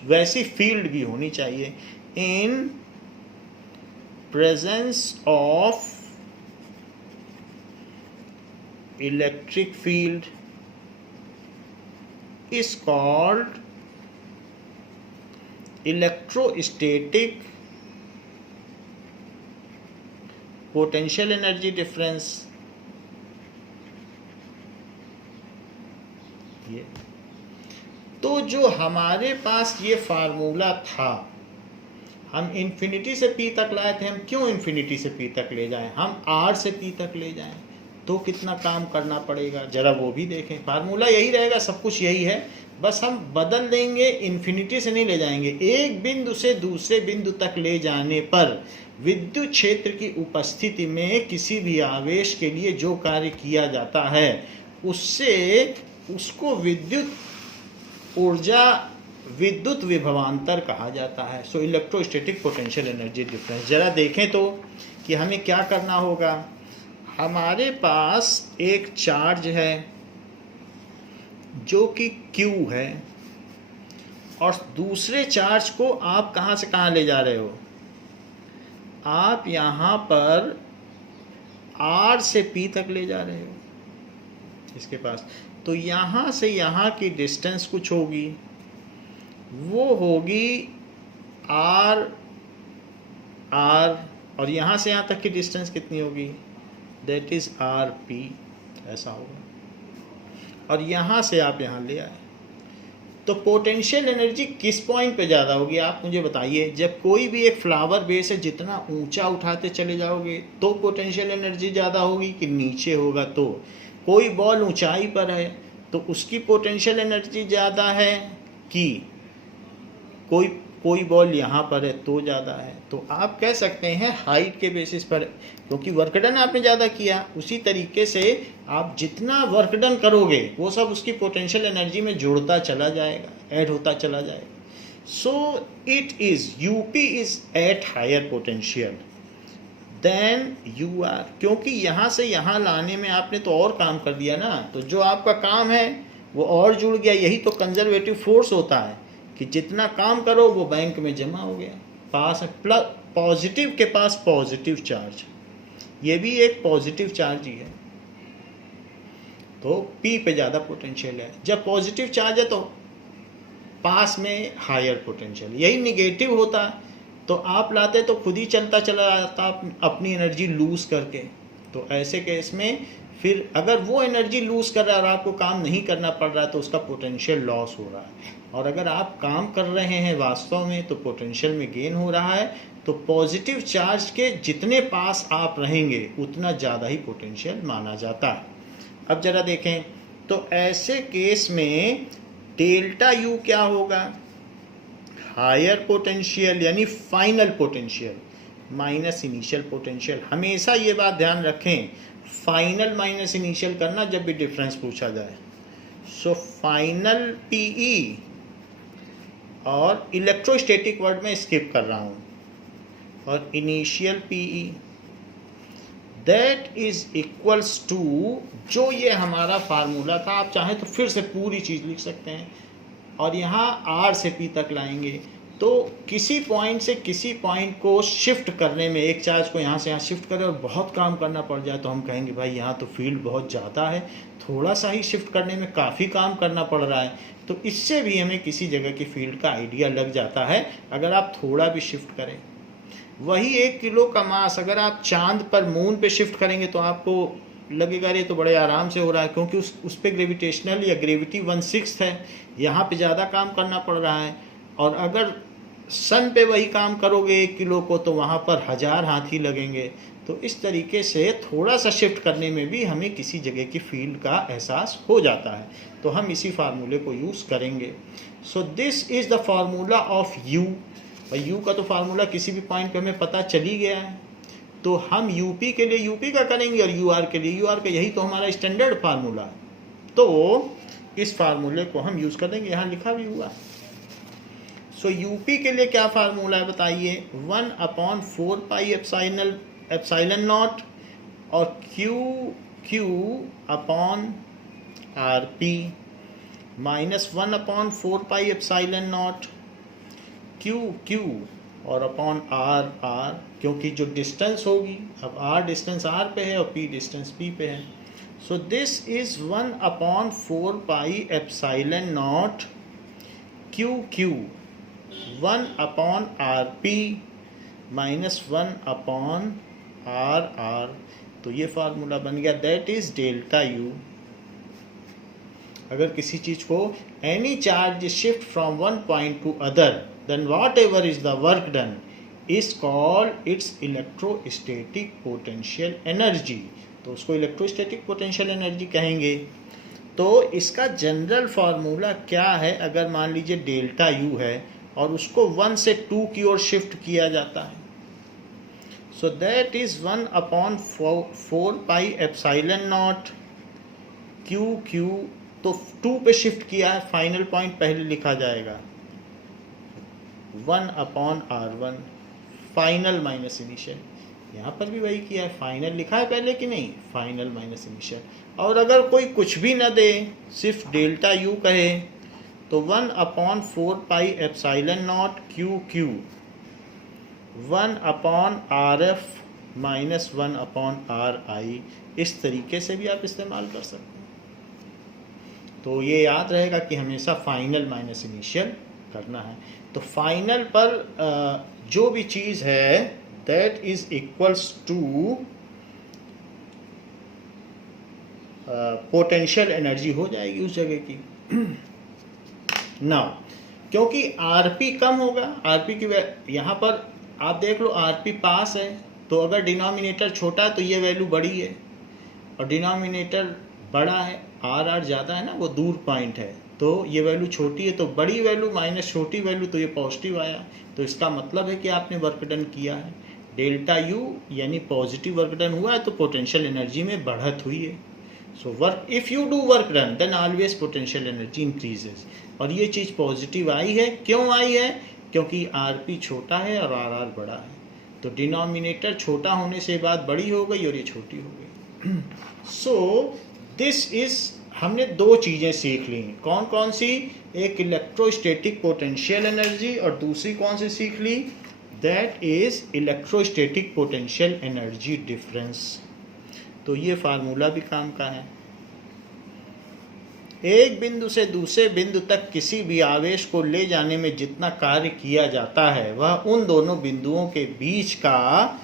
वैसी फील्ड भी होनी चाहिए। In presence of electric field is called electrostatic potential energy difference. ये तो जो हमारे पास ये फार्मूला था, हम इन्फिनिटी से पी तक लाए थे। हम क्यों इन्फिनिटी से पी तक ले जाएं? हम आर से पी तक ले जाएं तो कितना काम करना पड़ेगा, जरा वो भी देखें। फार्मूला यही रहेगा, सब कुछ यही है, बस हम बदल देंगे, इन्फिनिटी से नहीं ले जाएंगे। एक बिंदु से दूसरे बिंदु तक ले जाने पर विद्युत क्षेत्र की उपस्थिति में किसी भी आवेश के लिए जो कार्य किया जाता है उसको विद्युत ऊर्जा, विद्युत विभवांतर कहा जाता है। सो इलेक्ट्रोस्टैटिक पोटेंशियल एनर्जी डिफरेंस। जरा देखें तो कि हमें क्या करना होगा। हमारे पास एक चार्ज है जो कि Q है, और दूसरे चार्ज को आप कहाँ से कहाँ ले जा रहे हो? आप यहाँ पर R से P तक ले जा रहे हो इसके पास। तो यहाँ से यहाँ की डिस्टेंस कुछ होगी, वो होगी R, और यहाँ से यहाँ तक की डिस्टेंस कितनी होगी? दैट इज RP, ऐसा होगा। और यहाँ से आप यहाँ ले आए तो पोटेंशियल एनर्जी किस पॉइंट पे ज़्यादा होगी आप मुझे बताइए। जब कोई भी एक फ्लावर बेस है, जितना ऊंचा उठाते चले जाओगे तो पोटेंशियल एनर्जी ज़्यादा होगी कि नीचे होगा? तो कोई बॉल ऊंचाई पर है तो उसकी पोटेंशियल एनर्जी ज़्यादा है कि कोई बॉल यहाँ पर है तो ज़्यादा है? तो आप कह सकते हैं हाइट के बेसिस पर, क्योंकि वर्क डन आपने ज़्यादा किया, उसी तरीके से आप जितना वर्क डन करोगे वो सब उसकी पोटेंशियल एनर्जी में जुड़ता चला जाएगा, ऐड होता चला जाएगा। So it is UP is at higher potential than U R, क्योंकि यहाँ से यहाँ लाने में आपने तो और काम कर दिया ना, तो जो आपका काम है वो और जुड़ गया। यही तो कंजर्वेटिव फोर्स होता है कि जितना काम करो वो बैंक में जमा हो गया। पास प्लस पॉजिटिव के पास पॉजिटिव चार्ज, ये भी एक पॉजिटिव चार्ज ही है, तो P पे ज़्यादा पोटेंशियल है। जब पॉजिटिव चार्ज है तो पास में हायर पोटेंशियल। यही निगेटिव होता तो आप लाते तो खुद ही चलता चला जाता अपनी एनर्जी लूज करके। तो ऐसे केस में फिर अगर वो एनर्जी लूज कर रहा है और आपको काम नहीं करना पड़ रहा है तो उसका पोटेंशियल लॉस हो रहा है, और अगर आप काम कर रहे हैं वास्तव में तो पोटेंशियल में गेन हो रहा है। तो पॉजिटिव चार्ज के जितने पास आप रहेंगे उतना ज़्यादा ही पोटेंशियल माना जाता है। अब जरा देखें तो ऐसे केस में डेल्टा यू क्या होगा? हायर पोटेंशियल यानी final potential minus initial potential. हमेशा ये बात ध्यान रखें, फाइनल माइनस इनिशियल करना जब भी डिफरेंस पूछा जाए। सो फाइनल पीई और इलेक्ट्रोस्टैटिक वर्ड में स्किप कर रहा हूँ, और initial PE that is equals to, जो ये हमारा फार्मूला था, आप चाहें तो फिर से पूरी चीज़ लिख सकते हैं और यहाँ R से P तक लाएंगे। तो किसी पॉइंट से किसी पॉइंट को शिफ्ट करने में, एक चार्ज को यहाँ से यहाँ शिफ्ट करें और बहुत काम करना पड़ जाए तो हम कहेंगे भाई यहाँ तो फील्ड बहुत ज़्यादा है, थोड़ा सा ही शिफ्ट करने में काफ़ी काम करना पड़ रहा है। तो इससे भी हमें किसी जगह की फील्ड का आइडिया लग जाता है अगर आप थोड़ा भी शिफ्ट करें। वही 1 किलो का मास अगर आप चांद पर, मून पे शिफ्ट करेंगे तो आपको लगेगा ये तो बड़े आराम से हो रहा है, क्योंकि उस पर ग्रेविटेशनल या ग्रेविटी 1/6 है, यहाँ पे ज़्यादा काम करना पड़ रहा है। और अगर सन पे वही काम करोगे 1 किलो को तो वहाँ पर 1000 हाथी लगेंगे। तो इस तरीके से थोड़ा सा शिफ्ट करने में भी हमें किसी जगह की फील्ड का एहसास हो जाता है। तो हम इसी फार्मूले को यूज़ करेंगे। So this is the formula of you. और यू का तो फार्मूला किसी भी पॉइंट पे हमें पता चल ही गया है, तो हम यूपी के लिए यूपी का करेंगे और यूआर के लिए यूआर का। यही तो हमारा स्टैंडर्ड फार्मूला है, तो इस फार्मूले को हम यूज़ करेंगे। यहाँ लिखा भी हुआ। सो यूपी के लिए क्या फार्मूला है बताइए? 1/4 पाई एप्सिलॉन नॉट और Q upon RP minus 1/4 pi epsilon not Q और अपॉन R, क्योंकि जो डिस्टेंस होगी, अब R डिस्टेंस R पे है और P डिस्टेंस P पे है। So this is 1/4 pi epsilon naught QQ 1/RP minus 1/RR. तो ये फार्मूला बन गया, दैट इज डेल्टा यू. अगर किसी चीज को any charge shift from one point to other, then whatever is the work done is called its electrostatic potential energy. तो उसको इलेक्ट्रोस्टैटिक पोटेंशियल एनर्जी कहेंगे. तो इसका जनरल फार्मूला क्या है? अगर मान लीजिए डेल्टा यू है और उसको 1 से 2 की ओर शिफ्ट किया जाता है, so that is 1/4 pi epsilon not Q Q. तो 2 पे शिफ्ट किया है, फाइनल पॉइंट पहले लिखा जाएगा 1/R1 फाइनल माइनस इनिशियल. यहाँ पर भी वही किया है, फाइनल लिखा है पहले कि नहीं, फाइनल माइनस इनिशियल. और अगर कोई कुछ भी न दे, सिर्फ डेल्टा यू कहे, तो 1/4 pi epsilon not Q Q 1/RF minus 1/RI. इस तरीके से भी आप इस्तेमाल कर सकते हैं. तो ये याद रहेगा कि हमेशा फाइनल माइनस इनिशियल करना है. तो फाइनल पर जो भी चीज़ है that is equals to potential energy हो जाएगी उस जगह की. नाउ क्योंकि आरपी कम होगा, आरपी की यहाँ पर आप देख लो आरपी पास है, तो अगर डिनोमिनेटर छोटा है तो ये वैल्यू बड़ी है, और डिनोमिनेटर बड़ा है, आर आर ज़्यादा है ना, वो दूर पॉइंट है, तो ये वैल्यू छोटी है, तो बड़ी वैल्यू माइनस छोटी वैल्यू, तो ये पॉजिटिव आया. तो इसका मतलब है कि आपने वर्क डन किया है. डेल्टा यू यानी पॉजिटिव वर्क डन हुआ है, तो पोटेंशियल एनर्जी में बढ़त हुई है. So work, if you do work done then always potential energy increases. और ये चीज़ पॉजिटिव आई है. क्यों आई है? क्योंकि आरपी छोटा है और आर आर बड़ा है. तो डिनोमिनेटर छोटा होने से बात बड़ी हो गई और ये छोटी हो गई. सो दिस इज, हमने 2 चीज़ें सीख ली. कौन कौन सी? एक इलेक्ट्रोस्टैटिक पोटेंशियल एनर्जी, और दूसरी कौन सी सीख ली? That is electrostatic potential energy difference. तो ये फार्मूला भी काम का है. एक बिंदु से दूसरे बिंदु तक किसी भी आवेश को ले जाने में जितना कार्य किया जाता है, वह उन दोनों बिंदुओं के बीच का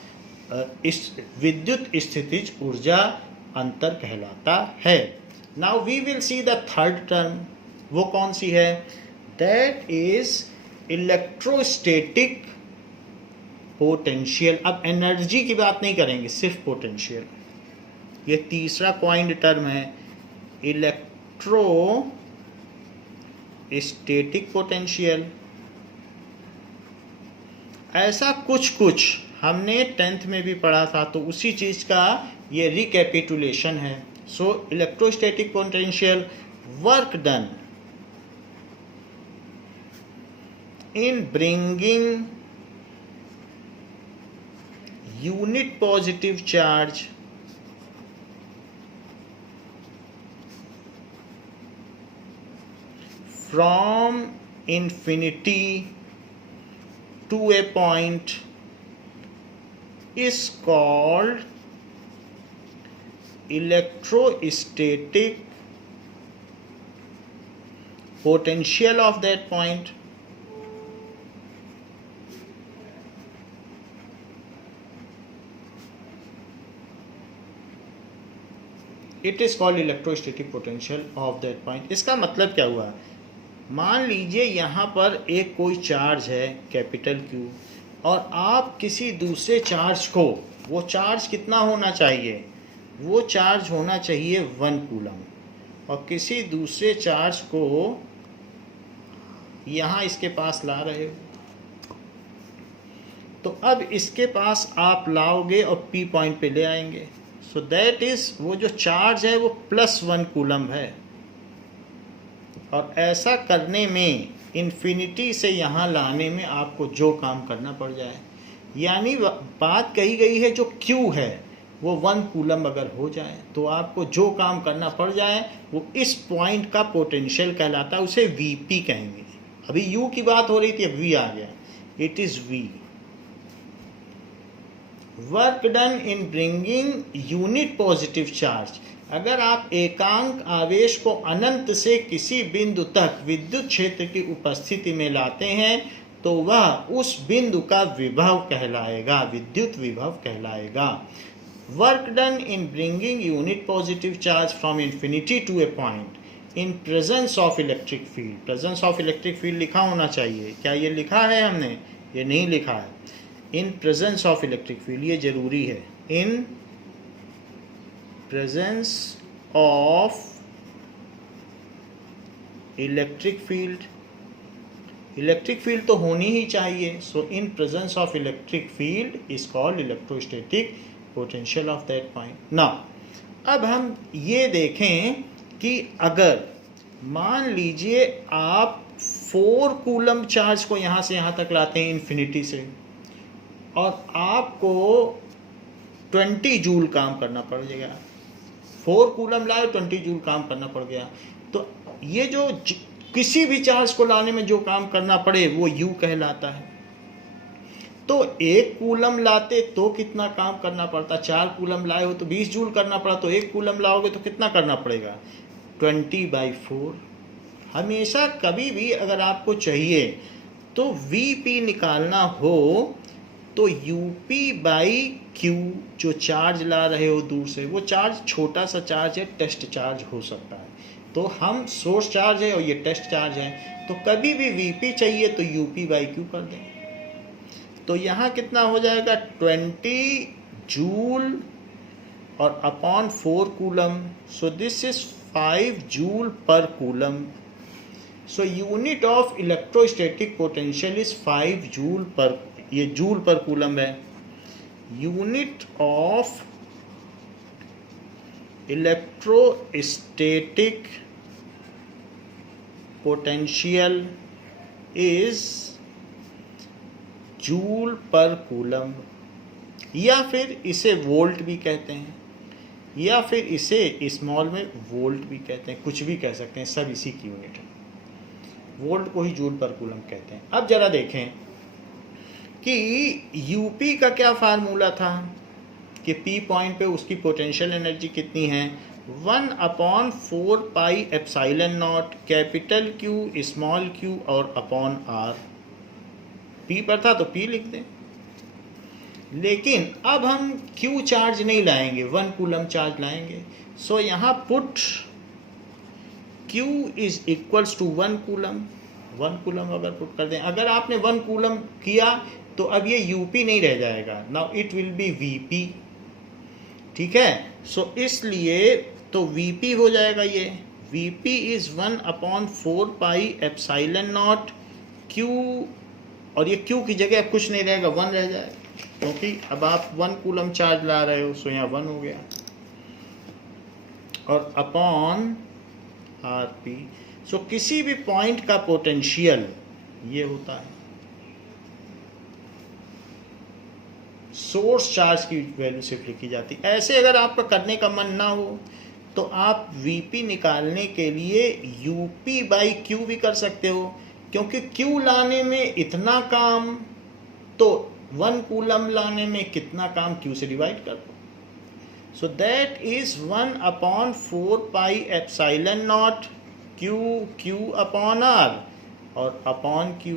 इस विद्युत स्थितिज ऊर्जा अंतर कहलाता है. Now we will see the third term. वो कौन सी है? That is electrostatic potential. अब एनर्जी की बात नहीं करेंगे, सिर्फ पोटेंशियल. ये तीसरा कॉइंड टर्म है, इलेक्ट्रोस्टैटिक पोटेंशियल. ऐसा कुछ हमने 10th में भी पढ़ा था, तो उसी चीज़ का ये रिकैपिटुलेशन है. सो electrostatic potential, work done in bringing unit positive charge from infinity to a point is called electrostatic potential of that point. It is called electrostatic potential of that point. इसका मतलब क्या हुआ? मान लीजिए यहाँ पर एक कोई चार्ज है कैपिटल Q, और आप किसी दूसरे चार्ज को, वो चार्ज कितना होना चाहिए? वो चार्ज होना चाहिए 1 कूलम, और किसी दूसरे चार्ज को यहाँ इसके पास ला रहे हो, तो अब इसके पास आप लाओगे और P पॉइंट पे ले आएंगे. सो दैट इज़, वो जो चार्ज है वो +1 कूलम है. और ऐसा करने में, इन्फिनिटी से यहाँ लाने में आपको जो काम करना पड़ जाए, यानी बात कही गई है जो Q है वो 1 कूलम अगर हो जाए, तो आपको जो काम करना पड़ जाए वो इस पॉइंट का पोटेंशियल कहलाता है. उसे Vp कहेंगे. अभी U की बात हो रही थी, अब V आ गया. It is V. Work done in bringing unit positive charge, अगर आप एकांक आवेश को अनंत से किसी बिंदु तक विद्युत क्षेत्र की उपस्थिति में लाते हैं तो वह उस बिंदु का विभव कहलाएगा, विद्युत विभव कहलाएगा। Work done in bringing unit positive charge from infinity to a point in presence of electric field. Presence of electric field लिखा होना चाहिए, क्या ये लिखा है हमने? ये नहीं लिखा है। In presence of electric field, ये जरूरी है। In presence of electric field, electric field तो होनी ही चाहिए। So in presence of electric field is called electrostatic potential of that point. Now अब हम ये देखें कि अगर मान लीजिए आप 4 कूलम चार्ज को यहाँ से यहाँ तक लाते हैं इन्फिनिटी से, और आपको 20 जूल काम करना पड़ गया। 4 कूलम लाए, 20 जूल काम करना पड़ गया। तो ये जो किसी भी चार्ज को लाने में जो काम करना पड़े वो U कहलाता है। तो 1 कूलम लाते तो कितना काम करना पड़ता? 4 कूलम लाए हो तो 20 जूल करना पड़ा, तो 1 कूलम लाओगे तो कितना करना पड़ेगा? 20/4। हमेशा कभी भी अगर आपको चाहिए तो VP निकालना हो तो UP/Q, जो चार्ज ला रहे हो दूर से, वो चार्ज छोटा सा चार्ज है, टेस्ट चार्ज हो सकता है। तो हम सोर्स चार्ज है और ये टेस्ट चार्ज है, तो कभी भी VP चाहिए तो UP/Q कर दें। तो यहाँ कितना हो जाएगा? 20 जूल और upon 4 coulomb. So this is 5 joule पर coulomb. So unit of electrostatic potential is 5 joule पर, ये जूल पर कूलम है। Unit of electrostatic potential is joule पर कूलम, या फिर इसे वोल्ट भी कहते हैं, या फिर इसे स्मॉल में वोल्ट भी कहते हैं, कुछ भी कह सकते हैं, सब इसी की यूनिट है। वोल्ट को ही जूल पर कूलम कहते हैं। अब जरा देखें कि यूपी का क्या फार्मूला था कि पी पॉइंट पे उसकी पोटेंशियल एनर्जी कितनी है? 1/4πε0 कैपिटल Q स्मॉल q और अपॉन R। पी पर था तो पी लिख दें। लेकिन अब हम Q चार्ज नहीं लाएंगे, 1 कूलम चार्ज लाएंगे। सो यहाँ put Q is equals to 1 coulomb. 1 coulomb अगर पुट कर दें, अगर आपने 1 कूलम किया तो अब ये UP नहीं रह जाएगा, now it will be VP। ठीक है, सो इसलिए तो VP हो जाएगा। ये VP इज 1/4πε0 Q, और ये Q की जगह कुछ नहीं रहेगा, 1 रह जाएगा, क्योंकि अब आप 1 कूलम चार्ज ला रहे हो। सो यहाँ 1 हो गया, और अपॉन RP। सो किसी भी पॉइंट का पोटेंशियल ये होता है, सोर्स चार्ज की वैल्यू सिर्फ लिखी जाती है। ऐसे अगर आपका करने का मन ना हो तो आप VP निकालने के लिए UP/Q भी कर सकते हो, क्योंकि Q लाने में इतना काम तो 1 कूलम लाने में कितना काम Q से डिवाइड कर दो। So that is 1/4πε0 Q upon R और अपॉन Q।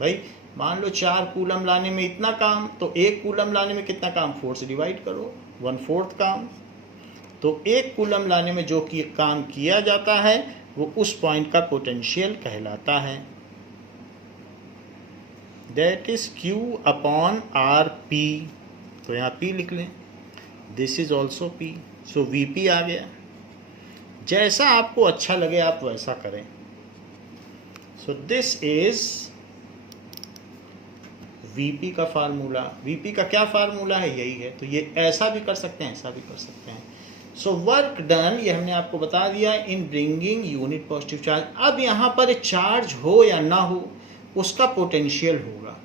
भाई मान लो 4 कूलम लाने में इतना काम, तो 1 कूलम लाने में कितना काम? 4 से डिवाइड करो, 1/4 काम। तो 1 कूलम लाने में जो कि काम किया जाता है वो उस पॉइंट का पोटेंशियल कहलाता है। That is Q upon RP। तो यहाँ P लिख लें, this is also P। So VP आ गया। जैसा आपको अच्छा लगे आप वैसा करें। सो दिस इज VP का फार्मूला। VP का क्या फार्मूला है? यही है। तो ये ऐसा भी कर सकते हैं, ऐसा भी कर सकते हैं। सो वर्क डन, ये हमने आपको बता दिया, इन ब्रिंगिंग यूनिट पॉजिटिव चार्ज। अब यहाँ पर चार्ज हो या ना हो उसका पोटेंशियल होगा।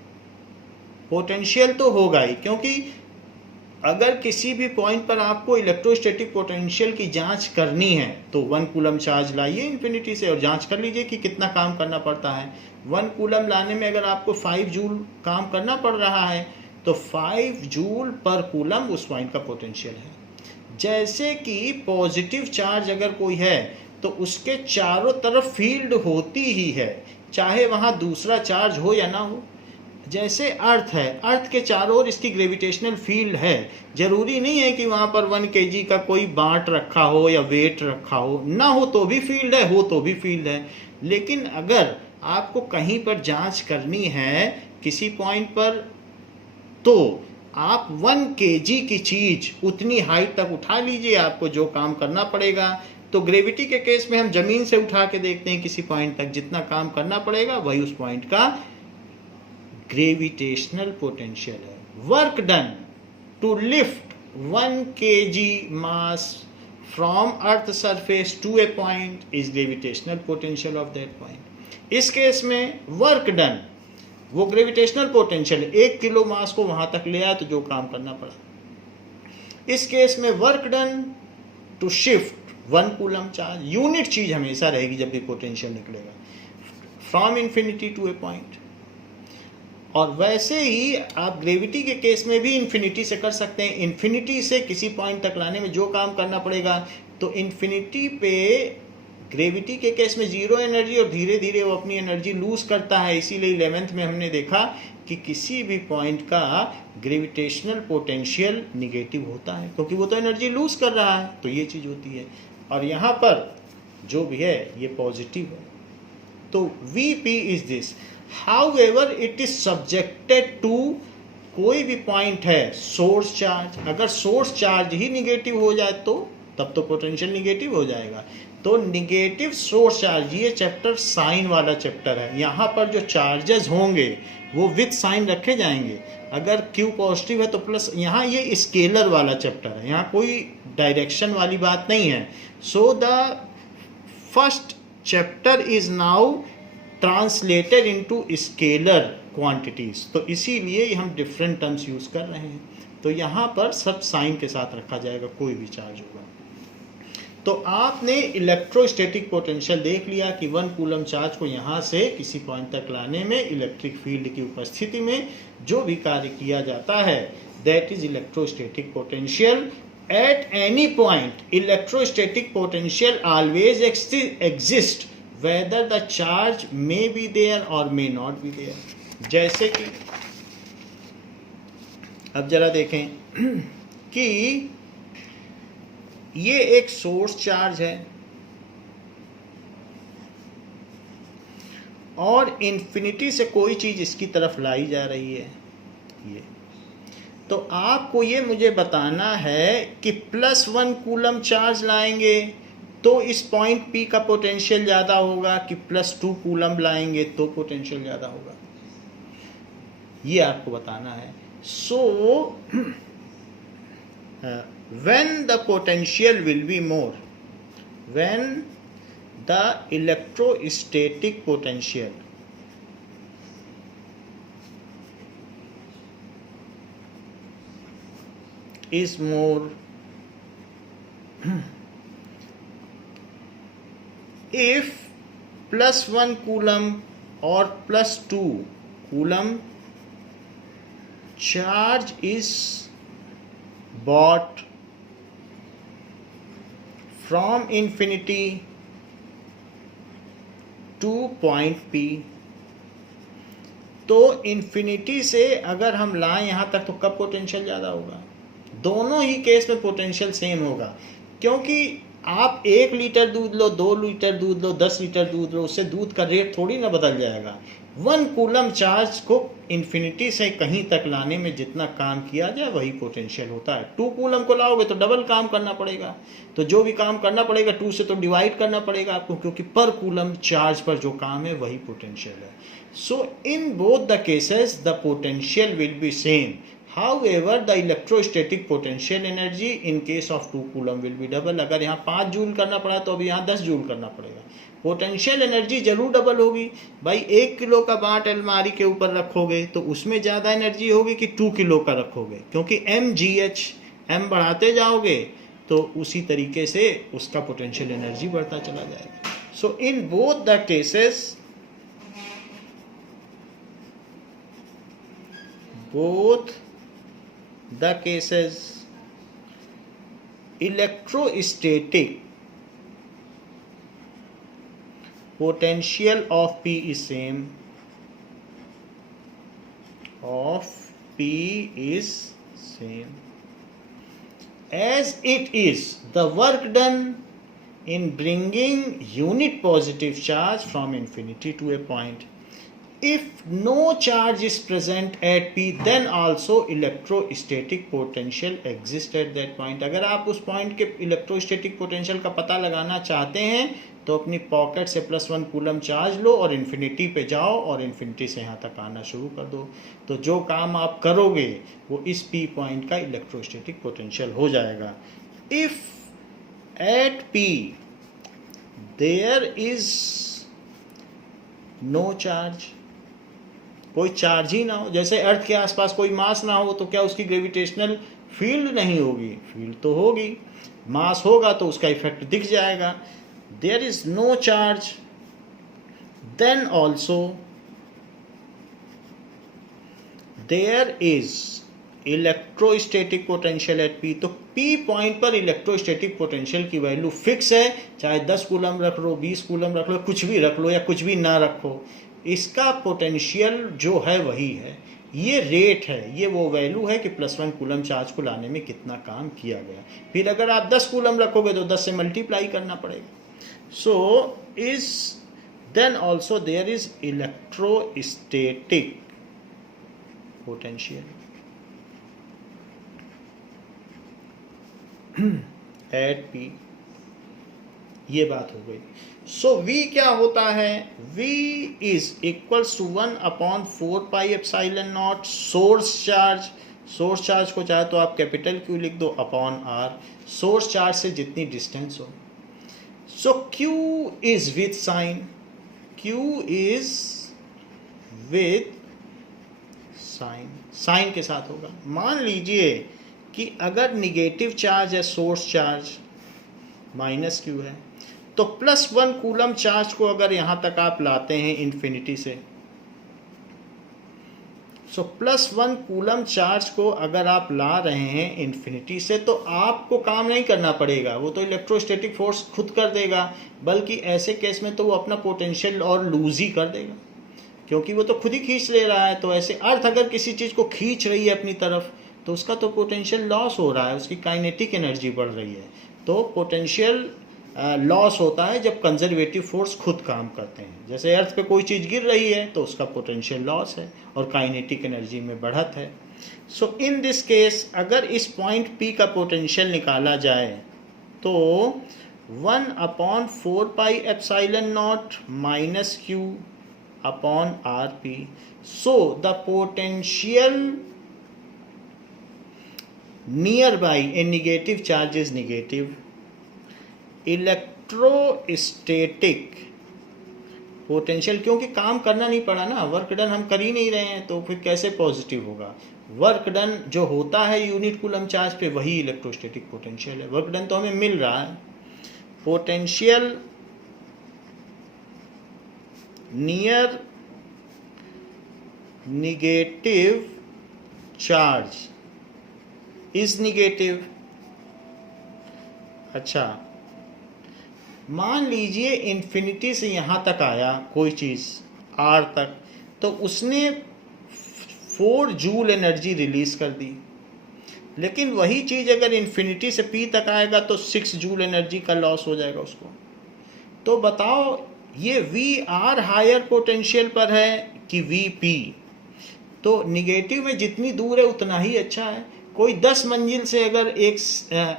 पोटेंशियल तो होगा ही, क्योंकि अगर किसी भी पॉइंट पर आपको इलेक्ट्रोस्टैटिक पोटेंशियल की जांच करनी है तो 1 कूलम चार्ज लाइए इन्फिनिटी से और जांच कर लीजिए कि कितना काम करना पड़ता है। 1 कूलम लाने में अगर आपको 5 जूल काम करना पड़ रहा है तो 5 जूल पर कूलम उस पॉइंट का पोटेंशियल है। जैसे कि पॉजिटिव चार्ज अगर कोई है तो उसके चारों तरफ फील्ड होती ही है, चाहे वहाँ दूसरा चार्ज हो या ना हो। जैसे अर्थ है, अर्थ के चारों ओर इसकी ग्रेविटेशनल फील्ड है। जरूरी नहीं है कि वहाँ पर 1 kg का कोई बाट रखा हो या वेट रखा हो, ना हो तो भी फील्ड है, हो तो भी फील्ड है। लेकिन अगर आपको कहीं पर जांच करनी है किसी पॉइंट पर, तो आप 1 kg की चीज उतनी हाइट तक उठा लीजिए, आपको जो काम करना पड़ेगा। तो ग्रेविटी के केस में हम जमीन से उठा के देखते हैं किसी पॉइंट तक, जितना काम करना पड़ेगा वही उस पॉइंट का ग्रेविटेशनल पोटेंशियल है। Work done to lift 1 kg mass from earth surface to a point is gravitational potential of that point. इस केस में वर्क डन वो ग्रेविटेशनल पोटेंशियल 1 किलो मास को वहां तक ले आया तो जो काम करना पड़ा। इस केस में work done to shift 1 coulomb charge, unit चीज हमेशा रहेगी जब भी पोटेंशियल निकलेगा, from infinity to a point. और वैसे ही आप ग्रेविटी के केस में भी इन्फिनिटी से कर सकते हैं। इन्फिनिटी से किसी पॉइंट तक लाने में जो काम करना पड़ेगा, तो इन्फिनिटी पे ग्रेविटी के केस में जीरो एनर्जी और धीरे धीरे वो अपनी एनर्जी लूज करता है। इसीलिए 11th में हमने देखा कि किसी भी पॉइंट का ग्रेविटेशनल पोटेंशियल निगेटिव होता है, क्योंकि वो तो एनर्जी लूज कर रहा है, तो ये चीज़ होती है। और यहाँ पर जो भी है ये पॉजिटिव है। तो Vp is this, however it is subjected to, कोई भी पॉइंट है सोर्स चार्ज, अगर सोर्स चार्ज ही निगेटिव हो जाए तो तब तो पोटेंशियल निगेटिव हो जाएगा। तो निगेटिव सोर्स चार्ज, ये चैप्टर साइन वाला चैप्टर है। यहाँ पर जो चार्जेस होंगे वो विथ साइन रखे जाएंगे। अगर Q पॉजिटिव है तो प्लस, यहाँ ये स्केलर वाला चैप्टर है, यहाँ कोई डायरेक्शन वाली बात नहीं है। So the first chapter is now translated into scalar quantities, तो इसीलिए हम डिफरेंट टर्म्स यूज कर रहे हैं। तो यहाँ पर सब साइन के साथ रखा जाएगा कोई भी चार्ज होगा। तो आपने इलेक्ट्रोस्टैटिक पोटेंशियल देख लिया कि 1 कूलम चार्ज को यहाँ से किसी पॉइंट तक लाने में इलेक्ट्रिक फील्ड की उपस्थिति में जो भी कार्य किया जाता है, that is electrostatic potential. At any point electrostatic potential always exist whether the charge may be there or may not be there। जैसे कि अब जरा देखें कि ये एक सोर्स चार्ज है और इन्फिनिटी से कोई चीज इसकी तरफ लाई जा रही है, ये तो आपको ये मुझे बताना है कि +1 कूलम चार्ज लाएंगे तो इस पॉइंट P का पोटेंशियल ज़्यादा होगा कि +2 कूलम लाएंगे तो पोटेंशियल ज़्यादा होगा, ये आपको बताना है। सो when the potential will be more, when the electrostatic potential is more, if +1 coulomb और +2 coulomb charge is brought from infinity to point P, तो इन्फिनिटी से अगर हम लाएं यहाँ तक तो कब पोटेंशियल ज़्यादा होगा? दोनों ही केस में पोटेंशियल सेम होगा, क्योंकि आप 1 लीटर दूध लो, 2 लीटर दूध लो, 10 लीटर दूध लो, उससे दूध का रेट थोड़ी ना बदल जाएगा। 1 कूलम चार्ज को इन्फिनिटी से कहीं तक लाने में जितना काम किया जाए वही पोटेंशियल होता है। 2 कूलम को लाओगे तो डबल काम करना पड़ेगा, तो जो भी काम करना पड़ेगा 2 से तो डिवाइड करना पड़ेगा आपको, क्योंकि पर कूलम चार्ज पर जो काम है वही पोटेंशियल है। So in both the cases the potential will be same, however the electrostatic potential energy in case of 2 coulomb will be double। अगर यहाँ 5 जूल करना पड़ा तो अब यहाँ 10 जूल करना पड़ेगा, पोटेंशियल एनर्जी जरूर डबल होगी। भाई 1 किलो का बाट अलमारी के ऊपर रखोगे तो उसमें ज़्यादा एनर्जी होगी कि 2 किलो का रखोगे, क्योंकि mgh m बढ़ाते जाओगे तो उसी तरीके से उसका पोटेंशियल एनर्जी बढ़ता चला जाएगा। So in both the cases both the cases electrostatic potential of P is same, as it is the work done in bringing unit positive charge from infinity to a point. If no charge is present at P, then also electrostatic potential exists at that point. अगर आप उस पॉइंट के इलेक्ट्रोस्टैटिक पोटेंशियल का पता लगाना चाहते हैं तो अपनी पॉकेट से +1 कूलम चार्ज लो और इन्फिनिटी पे जाओ और इन्फिनिटी से यहाँ तक आना शुरू कर दो। तो जो काम आप करोगे वो इस P पॉइंट का इलेक्ट्रोस्टैटिक पोटेंशियल हो जाएगा। If at P there is no charge, कोई चार्ज ही ना हो, जैसे अर्थ के आसपास कोई मास ना हो, तो क्या उसकी ग्रेविटेशनल फील्ड नहीं होगी? फील्ड तो होगी। मास होगा तो उसका इफेक्ट दिख जाएगा। There is no charge, then also there is electrostatic potential at P। तो P पॉइंट पर इलेक्ट्रोस्टैटिक पोटेंशियल की वैल्यू फिक्स है, चाहे 10 कूलम रख लो, 20 कूलम रख लो, कुछ भी रख लो या कुछ भी ना रखो, इसका पोटेंशियल जो है वही है। ये रेट है, ये वो वैल्यू है कि +1 कूलम चार्ज को लाने में कितना काम किया गया। फिर अगर आप 10 कूलम रखोगे तो 10 से मल्टीप्लाई करना पड़ेगा। So is then also there is electrostatic potential at P। ये बात हो गई। सो V क्या होता है? V is equals to 1/4πε0 source charge. Source charge को चाहे तो आप कैपिटल Q लिख दो अपॉन R, सोर्स चार्ज से जितनी डिस्टेंस हो। So Q is with sign, Q is with sign, sign के साथ होगा। मान लीजिए कि अगर निगेटिव चार्ज है सोर्स चार्ज -Q है, तो +1 कूलम चार्ज को अगर यहां तक आप लाते हैं इन्फिनिटी से, सो +1 कूलम चार्ज को अगर आप ला रहे हैं इन्फिनिटी से, तो आपको काम नहीं करना पड़ेगा, वो तो इलेक्ट्रोस्टैटिक फोर्स खुद कर देगा। बल्कि ऐसे केस में तो वो अपना पोटेंशियल और लूज ही कर देगा, क्योंकि वो तो खुद ही खींच ले रहा है। तो ऐसे अर्थ अगर किसी चीज़ को खींच रही है अपनी तरफ, तो उसका तो पोटेंशियल लॉस हो रहा है, उसकी काइनेटिक एनर्जी बढ़ रही है। तो पोटेंशियल लॉस होता है जब कंजर्वेटिव फोर्स खुद काम करते हैं। जैसे अर्थ पे कोई चीज़ गिर रही है तो उसका पोटेंशियल लॉस है और काइनेटिक एनर्जी में बढ़त है। सो इन दिस केस अगर इस पॉइंट P का पोटेंशियल निकाला जाए तो 1/4πε0 -Q upon RP। So the potential near by A negative charge is negative, electrostatic potential, क्योंकि काम करना नहीं पड़ा ना, वर्क डन हम कर ही नहीं रहे हैं, तो फिर कैसे पॉजिटिव होगा? वर्क डन जो होता है यूनिट कूलम चार्ज पे वही इलेक्ट्रोस्टैटिक पोटेंशियल है। वर्क डन तो हमें मिल रहा है। Potential near negative charge is negative. अच्छा, मान लीजिए इन्फिनिटी से यहाँ तक आया कोई चीज़ R तक, तो उसने 4 जूल एनर्जी रिलीज कर दी। लेकिन वही चीज़ अगर इन्फिनिटी से P तक आएगा तो 6 जूल एनर्जी का लॉस हो जाएगा उसको। तो बताओ ये VR हायर पोटेंशियल पर है कि VP? तो निगेटिव में जितनी दूर है उतना ही अच्छा है। कोई 10 मंजिल से अगर एक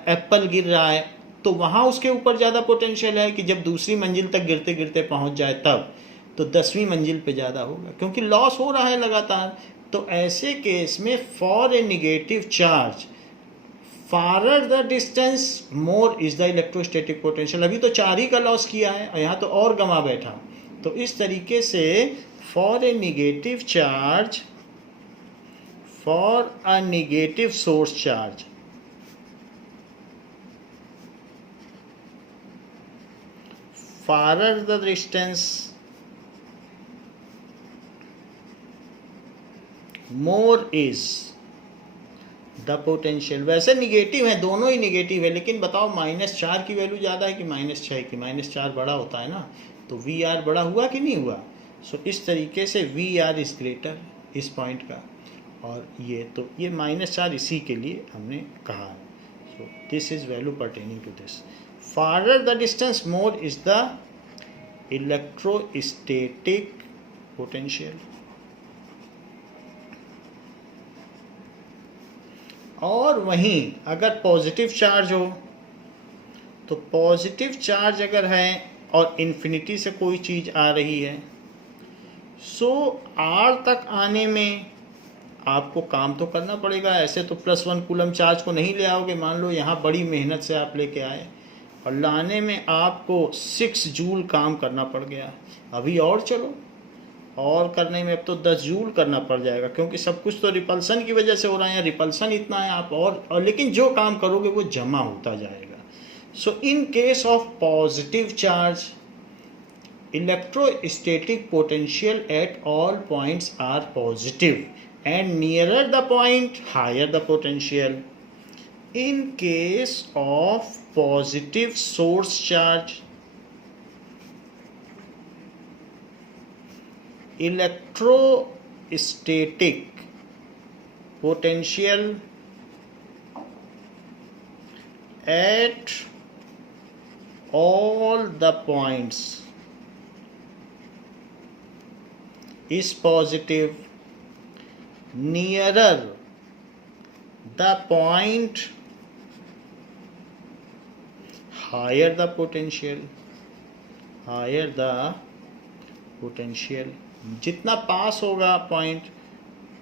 एप्पल गिर रहा है तो वहाँ उसके ऊपर ज़्यादा पोटेंशियल है कि जब दूसरी मंजिल तक गिरते गिरते पहुँच जाए तब, तो 10वीं मंजिल पे ज़्यादा होगा, क्योंकि लॉस हो रहा है लगातार। तो ऐसे केस में for a negative charge farther the distance more is the electrostatic potential. अभी तो 4 ही का लॉस किया है और यहाँ तो और गंवा बैठा। तो इस तरीके से for a negative charge, for a negative source charge, farther the distance more is the potential. वैसे निगेटिव है, दोनों ही निगेटिव है, लेकिन बताओ -4 की वैल्यू ज़्यादा है कि -6 की? -4 बड़ा होता है ना, तो वी आर बड़ा हुआ कि नहीं हुआ? सो इस तरीके से वी आर इज ग्रेटर इस पॉइंट का, और ये तो ये -4 इसी के लिए हमने कहा है। So this is value pertaining to this. Farther the distance more is the electrostatic potential. और वहीं अगर पॉजिटिव चार्ज हो, तो पॉजिटिव चार्ज अगर है और इन्फिनिटी से कोई चीज़ आ रही है, सो आर तक आने में आपको काम तो करना पड़ेगा। ऐसे तो +1 कूलम चार्ज को नहीं ले आओगे। मान लो यहाँ बड़ी मेहनत से आप लेके आए और लाने में आपको 6 जूल काम करना पड़ गया। अभी और चलो, और करने में अब तो 10 जूल करना पड़ जाएगा, क्योंकि सब कुछ तो रिपल्सन की वजह से हो रहा है। रिपल्सन इतना है आप और लेकिन जो काम करोगे वो जमा होता जाएगा। So in case of positive charge, electrostatic potential at all points are positive and nearer the point higher the potential. In case of positive source charge, electrostatic potential at all the points is positive nearer the point higher the potential, higher the potential। जितना पास होगा पॉइंट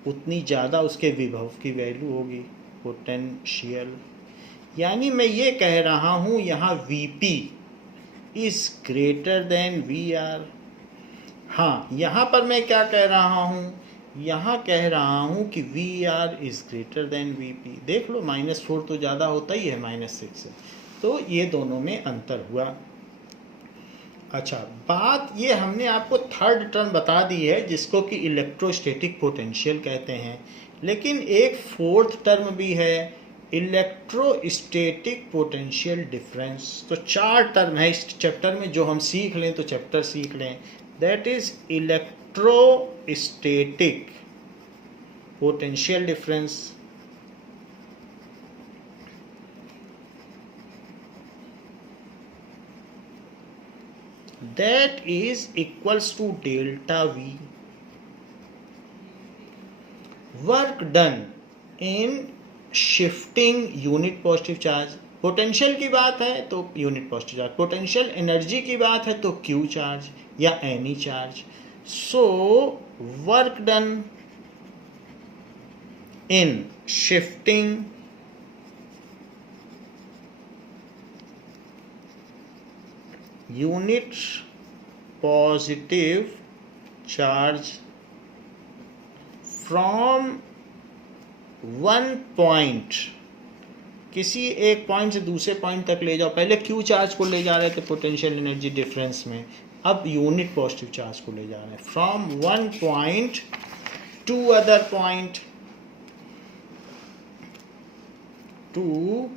उतनी ज़्यादा उसके विभव की वैल्यू होगी, पोटेंशियल। यानी मैं ये कह रहा हूँ यहाँ Vp is greater than VR। हाँ, यहाँ पर मैं क्या कह रहा हूँ, यहाँ कह रहा हूँ कि VR is greater than Vp। देख लो, -4 तो ज़्यादा होता ही है -6 से, तो ये दोनों में अंतर हुआ। अच्छा, बात ये हमने आपको थर्ड टर्म बता दी है जिसको कि इलेक्ट्रोस्टैटिक पोटेंशियल कहते हैं, लेकिन एक फोर्थ टर्म भी है, इलेक्ट्रोस्टैटिक पोटेंशियल डिफरेंस। तो 4 टर्म है इस चैप्टर में, जो हम सीख लें तो चैप्टर सीख लें। That is electrostatic potential difference, that is equals to delta V, work done in shifting unit positive charge। Potential की बात है तो unit positive charge, potential energy की बात है तो Q चार्ज या any charge. So work done in shifting unit positive charge from one point, किसी एक पॉइंट से दूसरे पॉइंट तक ले जाओ। पहले Q चार्ज को ले जा रहे थे पोटेंशियल एनर्जी डिफरेंस में, अब यूनिट पॉजिटिव चार्ज को ले जा रहे हैं। From one point to other point, to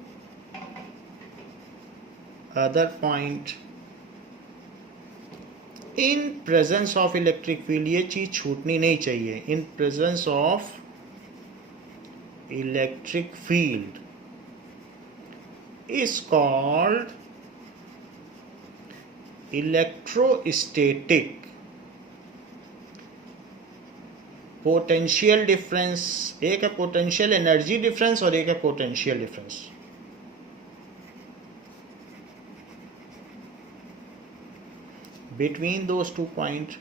other point in presence of electric field. ये चीज छूटनी नहीं चाहिए, in presence of electric field is called electrostatic potential difference. एक है पोटेंशियल एनर्जी डिफरेंस और एक है potential difference. between those 2 points,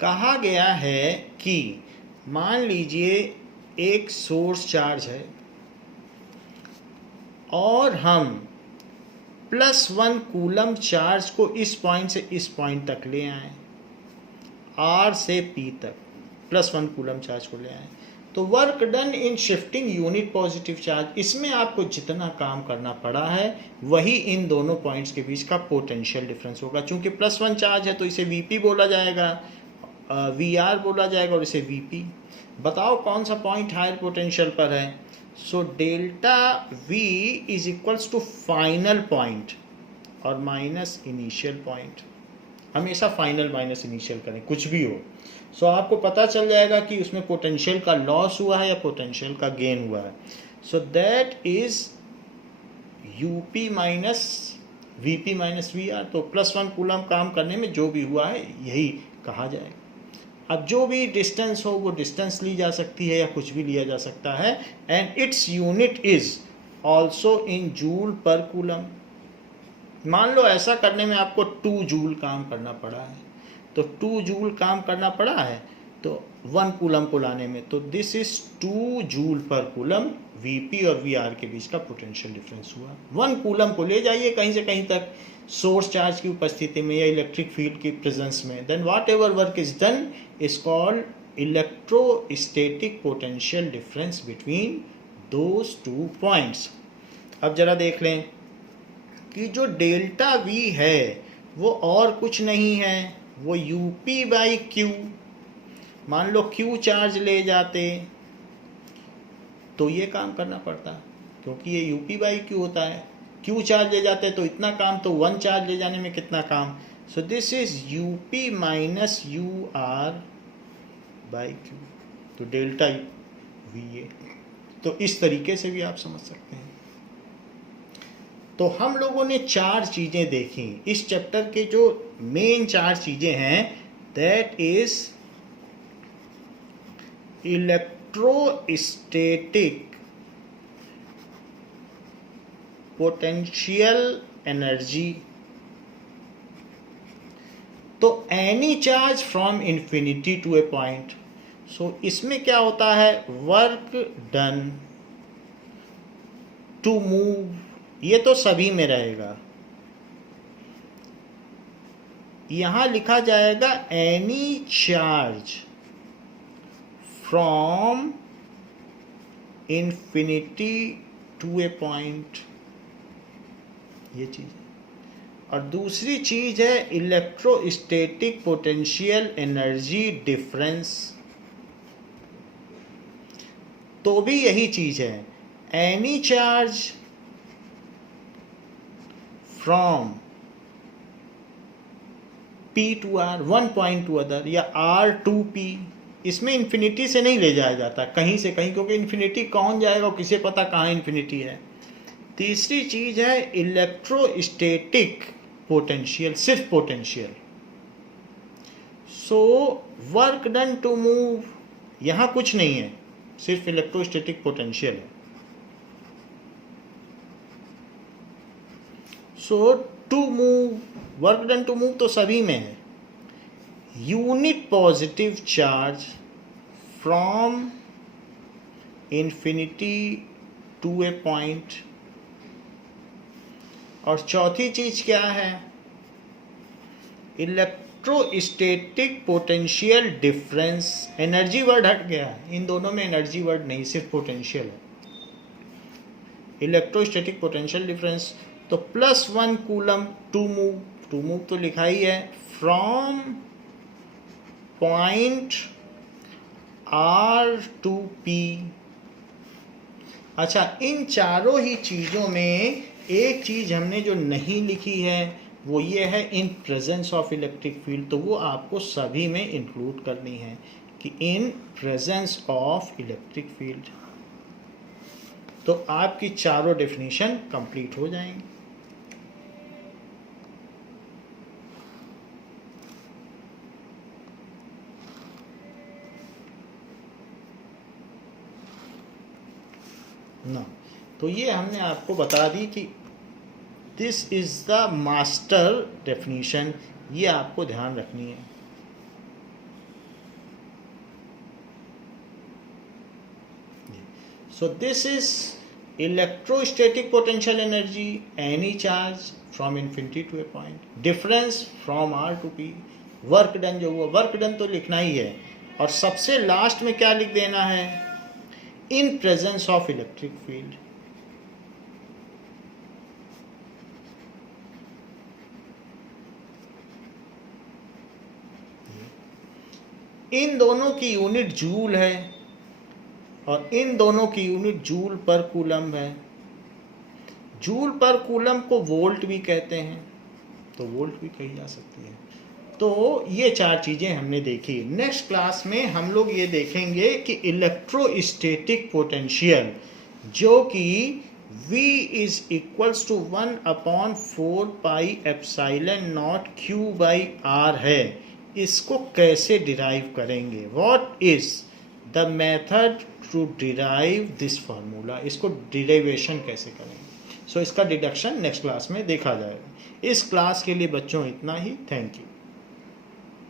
कहा गया है कि मान लीजिए एक सोर्स चार्ज है और हम +1 कूलम चार्ज को इस पॉइंट से इस पॉइंट तक ले आए, R से P तक +1 कूलम चार्ज को ले आए। तो work done in shifting unit positive charge, इसमें आपको जितना काम करना पड़ा है वही इन दोनों पॉइंट्स के बीच का पोटेंशियल डिफरेंस होगा। चूंकि +1 चार्ज है तो इसे वीपी बोला जाएगा, वीआर बोला जाएगा और इसे वीपी। बताओ कौन सा पॉइंट हायर पोटेंशियल पर है। So delta V is equals to final point और माइनस इनिशियल पॉइंट। हमेशा फाइनल माइनस इनिशियल करें कुछ भी हो। सो आपको पता चल जाएगा कि उसमें पोटेंशियल का लॉस हुआ है या पोटेंशियल का गेन हुआ है। So that is UP minus VP minus V R. तो +1 कूलम काम करने में जो भी हुआ है यही कहा जाएगा। अब जो भी डिस्टेंस हो वो डिस्टेंस ली जा सकती है या कुछ भी लिया जा सकता है। And its unit is also in joule पर कूलम। मान लो ऐसा करने में आपको 2 जूल काम करना पड़ा है, तो 2 जूल काम करना पड़ा है तो 1 कूलम को लाने में, तो दिस इज 2 जूल पर कूलम। वीपी और वीआर के बीच का पोटेंशियल डिफरेंस हुआ। 1 कूलम को ले जाइए कहीं से कहीं तक सोर्स चार्ज की उपस्थिति में या इलेक्ट्रिक फील्ड की प्रेजेंस में, then whatever work is done is called electrostatic potential difference between those 2 points. अब जरा देख लें कि जो डेल्टा वी है वो और कुछ नहीं है, वो यूपी बाई क्यू। मान लो क्यू चार्ज ले जाते तो ये काम करना पड़ता, क्योंकि ये यूपी बाई क्यू होता है। क्यू चार्ज ले जाते तो इतना काम, तो 1 चार्ज ले जाने में कितना काम। So this is UP minus U R by Q. तो डेल्टा वी ए। तो इस तरीके से भी आप समझ सकते हैं। तो हम लोगों ने 4 चीजें देखी इस चैप्टर के। जो मेन 4 चीजें हैं that is electrostatic potential energy. तो any charge from infinity to a point. So इसमें क्या होता है, वर्क डन टू मूव, ये तो सभी में रहेगा। यहां लिखा जाएगा any charge from infinity to a point, ये चीज है। और दूसरी चीज है इलेक्ट्रोस्टैटिक पोटेंशियल एनर्जी डिफरेंस, तो भी यही चीज है। Any charge from P to R, 1 point to other, या R to P। इसमें इन्फिनिटी से नहीं ले जाया जाता कहीं से कहीं, क्योंकि इन्फिनिटी कौन जाएगा और किसे पता कहाँ इन्फिनिटी है। तीसरी चीज है इलेक्ट्रोस्टैटिक पोटेंशियल, सिर्फ potential. So work done to move, यहां कुछ नहीं है, सिर्फ इलेक्ट्रोस्टैटिक पोटेंशियल है। So to move, work done to move तो सभी में है। Unit positive charge from infinity to a point. और चौथी चीज क्या है, electrostatic potential difference. Energy word हट गया, इन दोनों में एनर्जी वर्ड नहीं, सिर्फ पोटेंशियल है। इलेक्ट्रोस्टैटिक पोटेंशियल डिफरेंस तो +1 coulomb to move, to move तो लिखा ही है, from point R to P। अच्छा, इन चारों ही चीजों में एक चीज हमने जो नहीं लिखी है वो ये है in presence of electric field. तो वो आपको सभी में इंक्लूड करनी है कि इन प्रेजेंस ऑफ इलेक्ट्रिक फील्ड। तो आपकी चारों डेफिनेशन कंप्लीट हो जाएंगी। ना, तो ये हमने आपको बता दी कि this is the master definition, ये आपको ध्यान रखनी है। So this is electrostatic potential energy, any charge from infinity to a point, difference from R to P। Work done जो हुआ, वर्क डन तो लिखना ही है। और सबसे लास्ट में क्या लिख देना है, in presence of electric field. इन दोनों की यूनिट जूल है और इन दोनों की यूनिट जूल पर कूलम है। जूल पर कूलम को वोल्ट भी कहते हैं, तो वोल्ट भी कही जा सकती है। तो ये चार चीजें हमने देखी। नेक्स्ट क्लास में हम लोग ये देखेंगे कि इलेक्ट्रोस्टैटिक पोटेंशियल जो कि V is equals to 1/4 pi epsilon naught Q by R है, इसको कैसे डिराइव करेंगे। What is the method to derive this formula, इसको डिराइवेशन कैसे करेंगे। सो इसका डिडक्शन नेक्स्ट क्लास में देखा जाएगा। इस क्लास के लिए बच्चों इतना ही। Thank you.